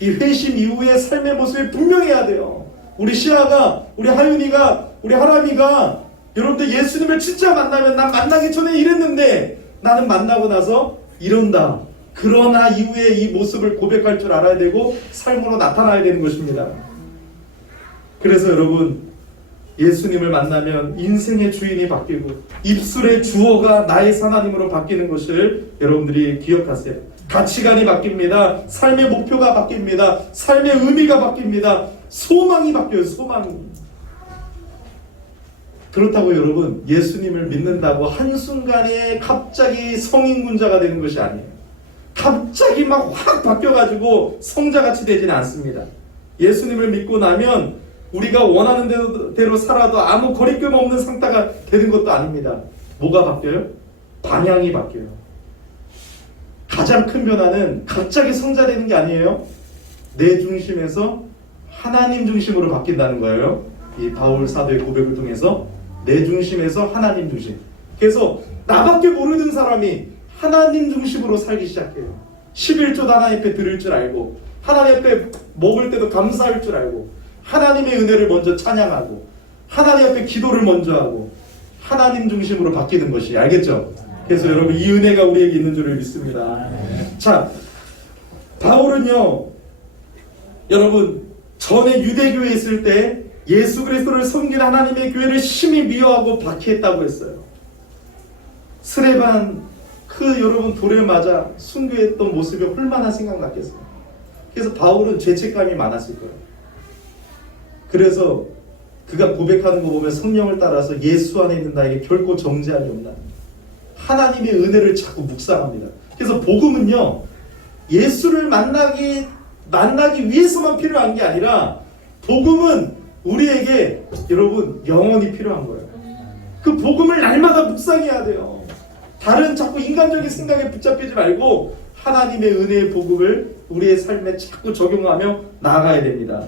이 회심 이후의 삶의 모습이 분명해야 돼요. 우리 시아가, 우리 하윤이가, 우리 하람이가 여러분들 예수님을 진짜 만나면 난 만나기 전에 이랬는데 나는 만나고 나서 이런다. 그러나 이후에 이 모습을 고백할 줄 알아야 되고 삶으로 나타나야 되는 것입니다. 그래서 여러분 예수님을 만나면 인생의 주인이 바뀌고 입술의 주어가 나의 하나님으로 바뀌는 것을 여러분들이 기억하세요. 가치관이 바뀝니다. 삶의 목표가 바뀝니다. 삶의 의미가 바뀝니다. 소망이 바뀌어요. 소망이. 그렇다고 여러분 예수님을 믿는다고 한순간에 갑자기 성인군자가 되는 것이 아니에요. 갑자기 막 확 바뀌어가지고 성자같이 되지는 않습니다. 예수님을 믿고 나면 우리가 원하는 대로 살아도 아무 거리낌 없는 상태가 되는 것도 아닙니다. 뭐가 바뀌어요? 방향이 바뀌어요. 가장 큰 변화는 갑자기 성자 되는 게 아니에요. 내 중심에서 하나님 중심으로 바뀐다는 거예요. 이 바울 사도의 고백을 통해서 내 중심에서 하나님 중심. 그래서 나밖에 모르는 사람이 하나님 중심으로 살기 시작해요. 11조도 하나님 앞에 드릴 줄 알고, 하나님 앞에 먹을 때도 감사할 줄 알고, 하나님의 은혜를 먼저 찬양하고, 하나님 앞에 기도를 먼저 하고, 하나님 중심으로 바뀌는 것이, 알겠죠? 그래서 여러분 이 은혜가 우리에게 있는 줄을 믿습니다. 자, 바울은요 여러분 전에 유대교에 있을 때 예수 그리스도를 섬긴 하나님의 교회를 심히 미워하고 박해했다고 했어요. 스레반 그 여러분 돌을 맞아 순교했던 모습이 얼마나 생각났겠어요. 그래서 바울은 죄책감이 많았을 거예요. 그래서 그가 고백하는 거 보면 성령을 따라서 예수 안에 있는 나에게 결코 정죄함이 없나, 하나님의 은혜를 자꾸 묵상합니다. 그래서 복음은요 예수를 만나기 위해서만 필요한 게 아니라 복음은 우리에게 여러분 영원히 필요한 거예요. 그 복음을 날마다 묵상해야 돼요. 다른 자꾸 인간적인 생각에 붙잡히지 말고 하나님의 은혜의 복음을 우리의 삶에 자꾸 적용하며 나아가야 됩니다.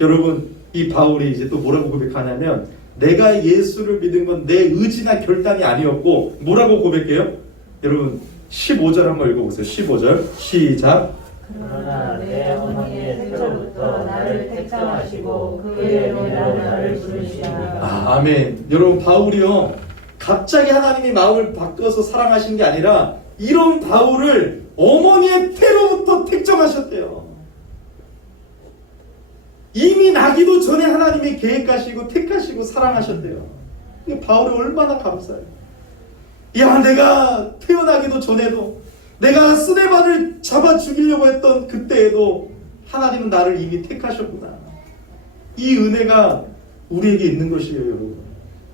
여러분 이 바울이 이제 또 뭐라고 고백하냐면, 내가 예수를 믿은 건 내 의지나 결단이 아니었고, 뭐라고 고백해요? 여러분 15절 한번 읽어보세요. 15절 시작. 그러나 내 어머니의 때로부터 나를 택정하시고 그의 은혜로 나를 부르시니라. 아멘. 여러분 바울이요 갑자기 하나님이 마음을 바꿔서 사랑하신 게 아니라 이런 바울을 어머니의 태로부터 택정하셨대요. 이미 나기도 전에 하나님이 계획하시고 택하시고 사랑하셨대요. 바울이 얼마나 감사해요. 야, 내가 태어나기도 전에도 내가 스데반을 잡아 죽이려고 했던 그때에도 하나님은 나를 이미 택하셨구나. 이 은혜가 우리에게 있는 것이에요, 여러분.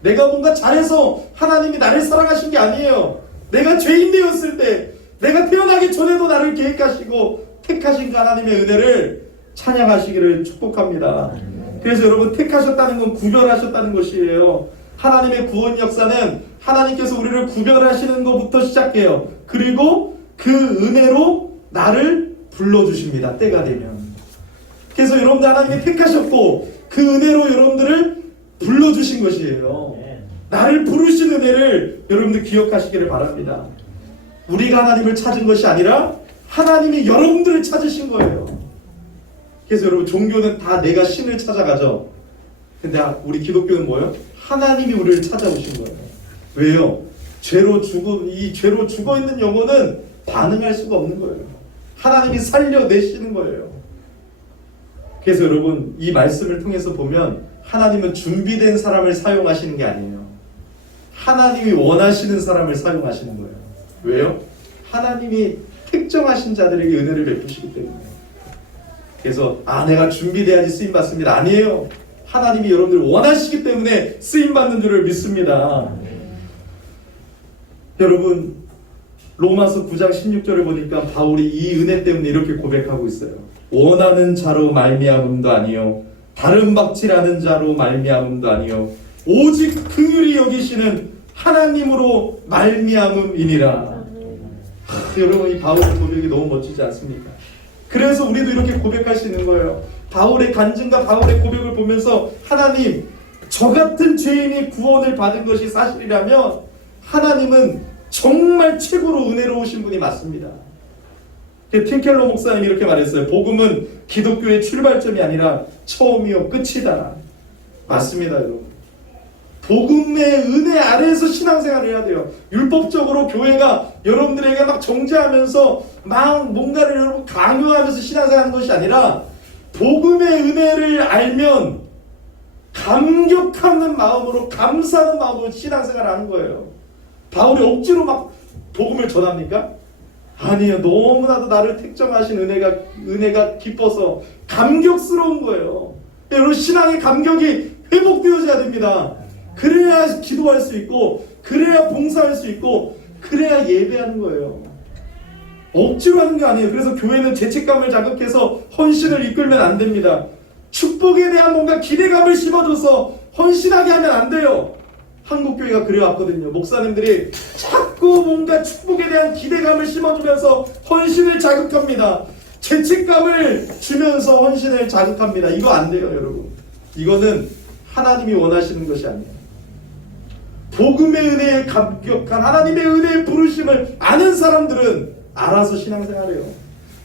내가 뭔가 잘해서 하나님이 나를 사랑하신 게 아니에요. 내가 죄인 되었을 때, 내가 태어나기 전에도 나를 계획하시고 택하신 그 하나님의 은혜를 찬양하시기를 축복합니다. 그래서 여러분, 택하셨다는 건 구별하셨다는 것이에요. 하나님의 구원 역사는 하나님께서 우리를 구별하시는 것부터 시작해요. 그리고 그 은혜로 나를 불러주십니다. 때가 되면. 그래서 여러분들 하나님이 택하셨고 그 은혜로 여러분들을 불러주신 것이에요. 나를 부르신 은혜를 여러분들 기억하시기를 바랍니다. 우리가 하나님을 찾은 것이 아니라 하나님이 여러분들을 찾으신 거예요. 그래서 여러분, 종교는 다 내가 신을 찾아가죠. 근데 우리 기독교는 뭐예요? 하나님이 우리를 찾아오신 거예요. 왜요? 죄로 죽어 있는 영혼은 반응할 수가 없는 거예요. 하나님이 살려내시는 거예요. 그래서 여러분, 이 말씀을 통해서 보면 하나님은 준비된 사람을 사용하시는 게 아니에요. 하나님이 원하시는 사람을 사용하시는 거예요. 왜요? 하나님이 특정하신 자들에게 은혜를 베푸시기 때문에. 그래서 내가 준비돼야지 쓰임받습니다. 아니에요. 하나님이 여러분들 원하시기 때문에 쓰임받는 줄을 믿습니다. 여러분, 로마서 9장 16절을 보니까 바울이 이 은혜 때문에 이렇게 고백하고 있어요. 원하는 자로 말미암음도 아니요 다른 박질하는 자로 말미암음도 아니요 오직 긍휼히 여기시는 하나님으로 말미암음이니라. 여러분, 이 바울의 고백이 너무 멋지지 않습니까? 그래서 우리도 이렇게 고백할 수 있는 거예요. 바울의 간증과 바울의 고백을 보면서 하나님, 저 같은 죄인이 구원을 받은 것이 사실이라면 하나님은 정말 최고로 은혜로우신 분이 맞습니다. 팀켈러 목사님이 이렇게 말했어요. 복음은 기독교의 출발점이 아니라 처음이요 끝이다. 맞습니다, 여러분. 복음의 은혜 아래에서 신앙생활을 해야 돼요. 율법적으로 교회가 여러분들에게 막 정죄하면서 막 뭔가를 여러분 강요하면서 신앙생활하는 것이 아니라 복음의 은혜를 알면 감격하는 마음으로, 감사하는 마음으로 신앙생활을 하는 거예요. 바울이 억지로 막 복음을 전합니까? 아니에요. 너무나도 나를 택정하신 은혜가 기뻐서 감격스러운 거예요. 여러분, 신앙의 감격이 회복되어져야 됩니다. 그래야 기도할 수 있고, 그래야 봉사할 수 있고, 그래야 예배하는 거예요. 억지로 하는 게 아니에요. 그래서 교회는 죄책감을 자극해서 헌신을 이끌면 안 됩니다. 축복에 대한 뭔가 기대감을 심어줘서 헌신하게 하면 안 돼요. 한국교회가 그래왔거든요. 목사님들이 자꾸 뭔가 축복에 대한 기대감을 심어주면서 헌신을 자극합니다. 죄책감을 주면서 헌신을 자극합니다. 이거 안 돼요, 여러분. 이거는 하나님이 원하시는 것이 아니에요. 복음의 은혜에 감격한 하나님의 은혜의 부르심을 아는 사람들은 알아서 신앙생활해요.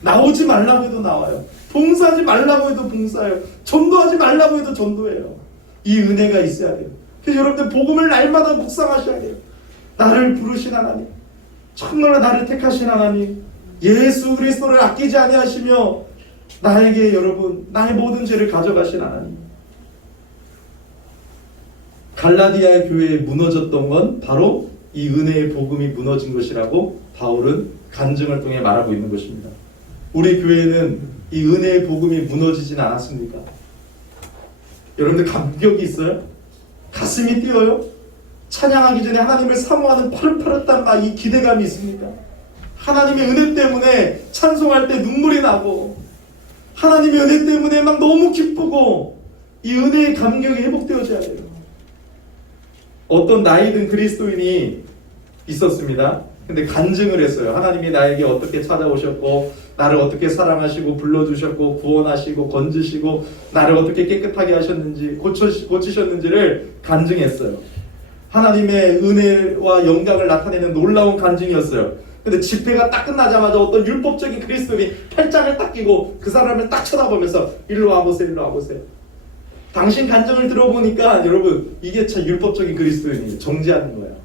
나오지 말라고 해도 나와요. 봉사하지 말라고 해도 봉사해요. 전도하지 말라고 해도 전도해요. 이 은혜가 있어야 돼요. 그래서 여러분들 복음을 날마다 묵상하셔야 돼요. 나를 부르신 하나님, 정말로 나를 택하신 하나님, 예수 그리스도를 아끼지 아니하시며 나에게 여러분 나의 모든 죄를 가져가신 하나님. 갈라디아의 교회에 무너졌던 건 바로 이 은혜의 복음이 무너진 것이라고 바울은 간증을 통해 말하고 있는 것입니다. 우리 교회는 이 은혜의 복음이 무너지진 않았습니까? 여러분들 감격이 있어요? 가슴이 뛰어요? 찬양하기 전에 하나님을 사모하는 파릇파릇한 막 이 기대감이 있습니까? 하나님의 은혜 때문에 찬송할 때 눈물이 나고, 하나님의 은혜 때문에 막 너무 기쁘고, 이 은혜의 감격이 회복되어져야 돼요. 어떤 나이든 그리스도인이 있었습니다. 근데 간증을 했어요. 하나님이 나에게 어떻게 찾아오셨고, 나를 어떻게 사랑하시고 불러주셨고 구원하시고 건지시고 나를 어떻게 깨끗하게 하셨는지 고치셨는지를 간증했어요. 하나님의 은혜와 영광을 나타내는 놀라운 간증이었어요. 근데 집회가 딱 끝나자마자 어떤 율법적인 그리스도인이 팔짱을 딱 끼고 그 사람을 딱 쳐다보면서 일로 와보세요, 일로 와보세요. 당신 간증을 들어보니까 여러분, 이게 참 율법적인 그리스도인이에요. 정죄하는 거예요.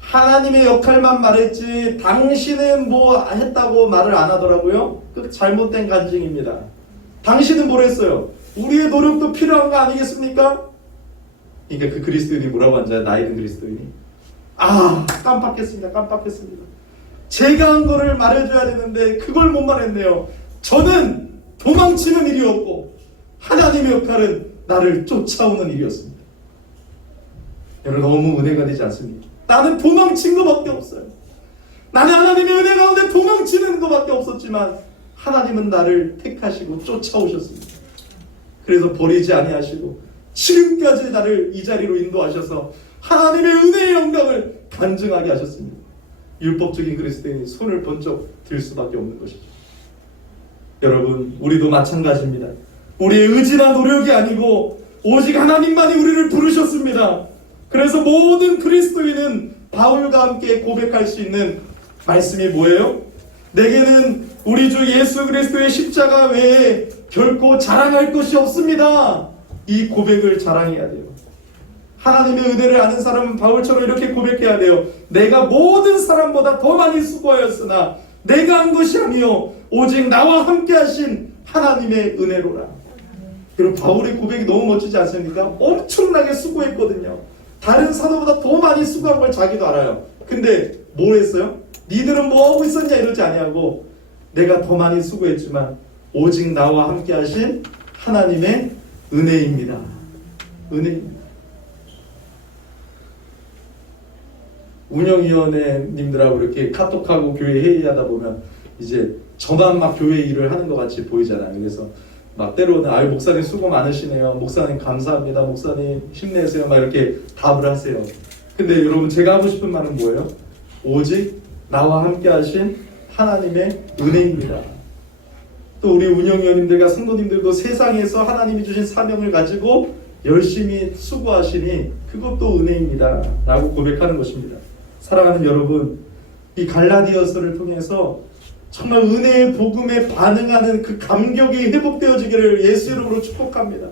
하나님의 역할만 말했지 당신은 뭐 했다고 말을 안 하더라고요. 그 잘못된 간증입니다. 당신은 뭘 했어요? 우리의 노력도 필요한 거 아니겠습니까? 그러니까 그 그리스도인이 뭐라고 앉아요? 나이든 그리스도인이 깜빡했습니다. 제가 한 거를 말해줘야 되는데 그걸 못 말했네요. 저는 도망치는 일이었고 하나님의 역할은 나를 쫓아오는 일이었습니다. 여러분, 너무 은혜가 되지 않습니까? 나는 도망친 것밖에 없어요. 나는 하나님의 은혜 가운데 도망치는 것밖에 없었지만 하나님은 나를 택하시고 쫓아오셨습니다. 그래서 버리지 아니하시고 지금까지 나를 이 자리로 인도하셔서 하나님의 은혜의 영광을 간증하게 하셨습니다. 율법적인 그리스도인이 손을 번쩍 들 수밖에 없는 것이죠. 여러분, 우리도 마찬가지입니다. 우리의 의지나 노력이 아니고 오직 하나님만이 우리를 부르셨습니다. 그래서 모든 그리스도인은 바울과 함께 고백할 수 있는 말씀이 뭐예요? 내게는 우리 주 예수 그리스도의 십자가 외에 결코 자랑할 것이 없습니다. 이 고백을 자랑해야 돼요. 하나님의 은혜를 아는 사람은 바울처럼 이렇게 고백해야 돼요. 내가 모든 사람보다 더 많이 수고하였으나 내가 한 것이 아니요 오직 나와 함께 하신 하나님의 은혜로라. 여러분, 바울의 고백이 너무 멋지지 않습니까? 엄청나게 수고했거든요. 다른 사도보다 더 많이 수고한 걸 자기도 알아요. 근데 뭘 했어요? 니들은 뭐 하고 있었냐 이러지 아니하고 내가 더 많이 수고했지만 오직 나와 함께 하신 하나님의 은혜입니다. 은혜입니다. 운영위원회님들하고 이렇게 카톡하고 교회 회의하다 보면 이제 저만 막 교회 일을 하는 것 같이 보이잖아요. 그래서 막 때로는 아유 목사님 수고 많으시네요. 목사님 감사합니다. 목사님 힘내세요. 막 이렇게 답을 하세요. 근데 여러분, 제가 하고 싶은 말은 뭐예요? 오직 나와 함께 하신 하나님의 은혜입니다. 또 우리 운영위원님들과 성도님들도 세상에서 하나님이 주신 사명을 가지고 열심히 수고하시니 그것도 은혜입니다 라고 고백하는 것입니다. 사랑하는 여러분, 이 갈라디아서를 통해서 정말 은혜의 복음에 반응하는 그 감격이 회복되어지기를 예수 이름으로 축복합니다.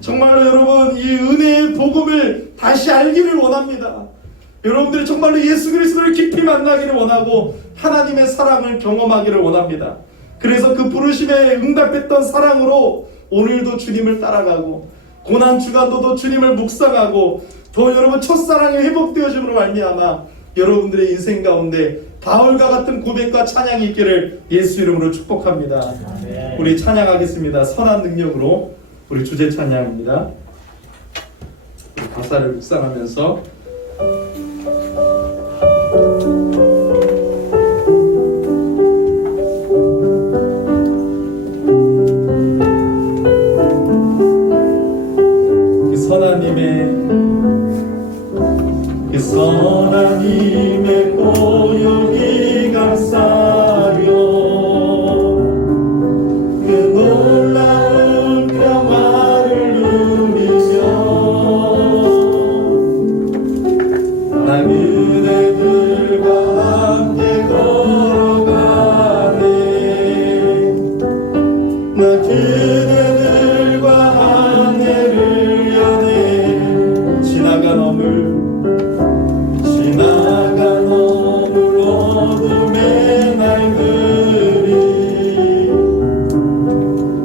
정말로 여러분, 이 은혜의 복음을 다시 알기를 원합니다. 여러분들이 정말로 예수 그리스도를 깊이 만나기를 원하고 하나님의 사랑을 경험하기를 원합니다. 그래서 그 부르심에 응답했던 사랑으로 오늘도 주님을 따라가고 고난주간도도 주님을 묵상하고 더 여러분 첫사랑이 회복되어짐으로 말미암아 여러분들의 인생 가운데 바울과 같은 고백과 찬양이 있기를 예수 이름으로 축복합니다. 우리 찬양하겠습니다. 선한 능력으로. 우리 주제 찬양입니다. 우리 가사를 묵상하면서 선한 힘의 고요히 감싸려 그 놀라운 평화를 누리며 나 그대들과 함께 걸어가네. 나 그대들과 한 해를 여네. 지나간 어물 어둠의 날들이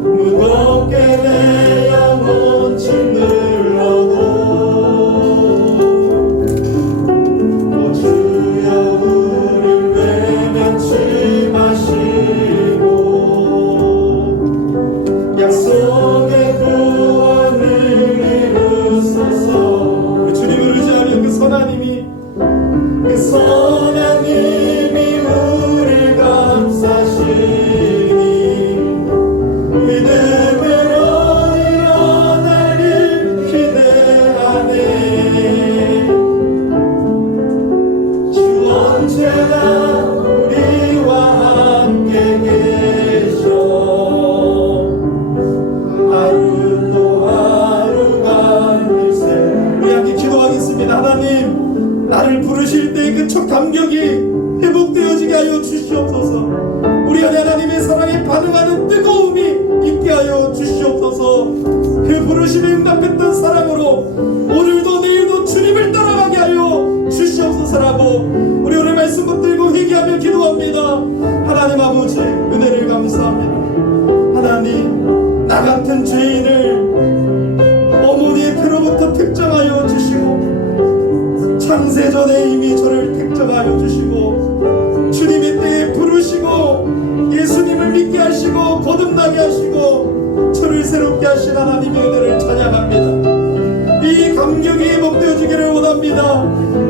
무겁게 내 영혼 짓눌러도 오 주여 우릴 외면치 마시고 약속의 구원을 이루소서. 우리 주님을 의지하며 그 선한 힘이 그 선한 힘이 우릴 감싸시니 믿음으로 일어나길 기대하네. 주 언제나 우리와 함께 계셔. 하루 또 하루가 일세. 우리 함께 기도하겠습니다. 하나님, 나를 부르실 때 그 첫 감격이 회복되어지게 하여 주시옵소서. 우리 안에 하나님의 사랑에 반응하는 뜨거움이 있게 하여 주시옵소서. 그 부르심에 응답했던 사랑으로 오늘도 내일도 주님을 따라가게 하여 주시옵소서라고 우리 오늘 말씀 붙들고 회개하며 기도합니다. 하나님 아버지, 은혜를 감사합니다. 하나님, 나 같은 죄인을 어머니의 태로부터 택정하여 주시고 창세전에 이미 저를 택정하여 주시고 주님의 하신 하나님의 은혜를 찬양합니다. 이 감격이 회복되어지기를 원합니다.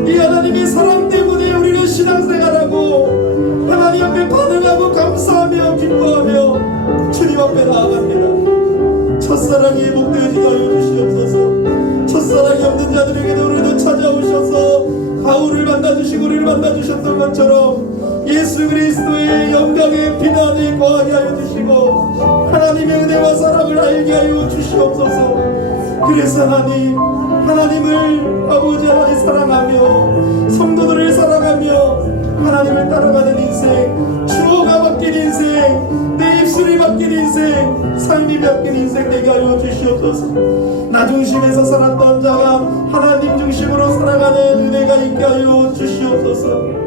이 하나님의 사랑 때문에 우리는 신앙생활하고 하나님 앞에 반응하고 감사하며 기뻐하며 주님 앞에 나아갑니다. 첫사랑이 회복되어지게 하여 주시옵소서. 첫사랑이 없는 자들에게도 오늘도 찾아오셔서 바울을 만나주시고 우리를 만나주셨던 것처럼 예수 그리스도의 영광의 비난에 거하게 하여 주시고 하나님의 은혜와 사랑을 알게 하여 주시옵소서. 그래서 하나님을 아버지 하나님 사랑하며 성도들을 사랑하며 하나님을 따라가는 인생, 주어가 바뀐 인생, 내 입술이 바뀐 인생, 삶이 바뀐 인생 되게 하여 주시옵소서. 나 중심에서 살았던 자가 하나님 중심으로 살아가는 은혜가 있게 하여 주시옵소서.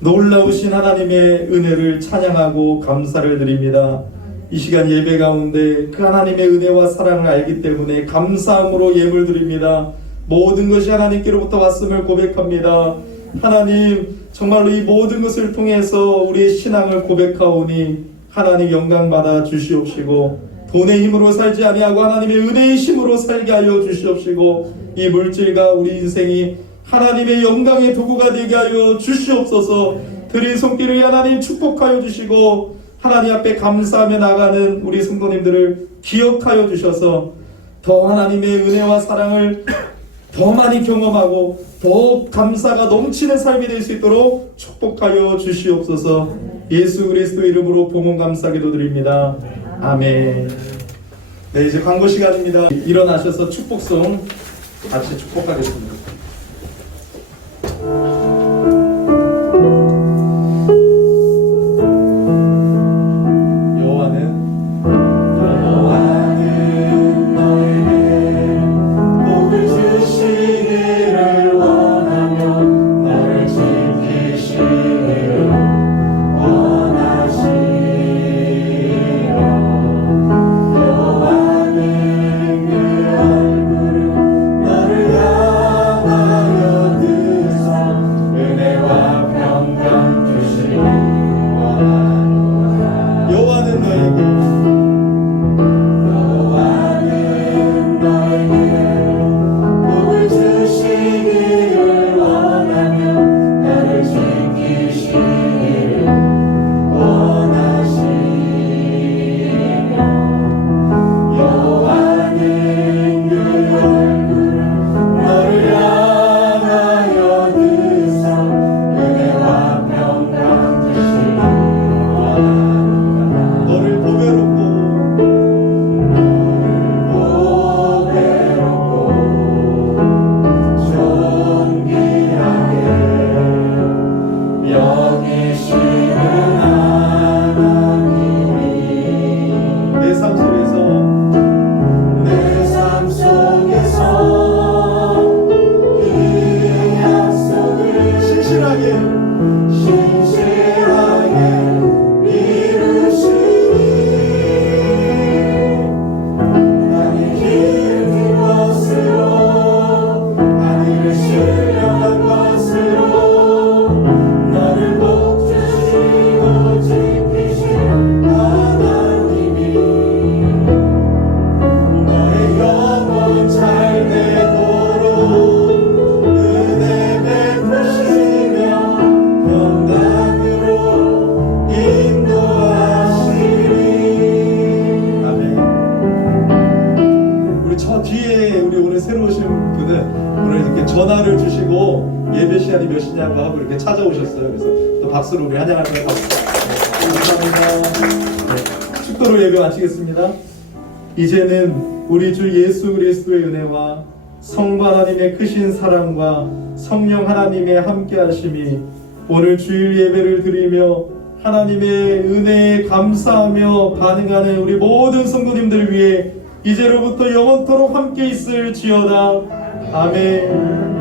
놀라우신 하나님의 은혜를 찬양하고 감사를 드립니다. 이 시간 예배 가운데 그 하나님의 은혜와 사랑을 알기 때문에 감사함으로 예물 드립니다. 모든 것이 하나님께로부터 왔음을 고백합니다. 하나님, 정말로 이 모든 것을 통해서 우리의 신앙을 고백하오니 하나님 영광 받아 주시옵시고 돈의 힘으로 살지 아니하고 하나님의 은혜의 힘으로 살게 하여 주시옵시고 이 물질과 우리 인생이 하나님의 영광의 도구가 되게 하여 주시옵소서. 드린 손길을 하나님 축복하여 주시고 하나님 앞에 감사하며 나가는 우리 성도님들을 기억하여 주셔서 더 하나님의 은혜와 사랑을 더 많이 경험하고 더 감사가 넘치는 삶이 될 수 있도록 축복하여 주시옵소서. 예수 그리스도 이름으로 봉헌 감사 기도드립니다. 아멘. 네, 이제 광고 시간입니다. 일어나셔서 축복송 같이 축복하겠습니다. 전화를 주시고 예배 시간이 몇 시냐고 하고 이렇게 찾아오셨어요. 그래서 또 박수로 우리 환영합니다. 감사합니다. 네, 축도로 예배 마치겠습니다. 이제는 우리 주 예수 그리스도의 은혜와 성부 하나님의 크신 사랑과 성령 하나님의 함께하심이 오늘 주일 예배를 드리며 하나님의 은혜에 감사하며 반응하는 우리 모든 성도님들 위해 이제로부터 영원토록 함께 있을지어다. 아멘.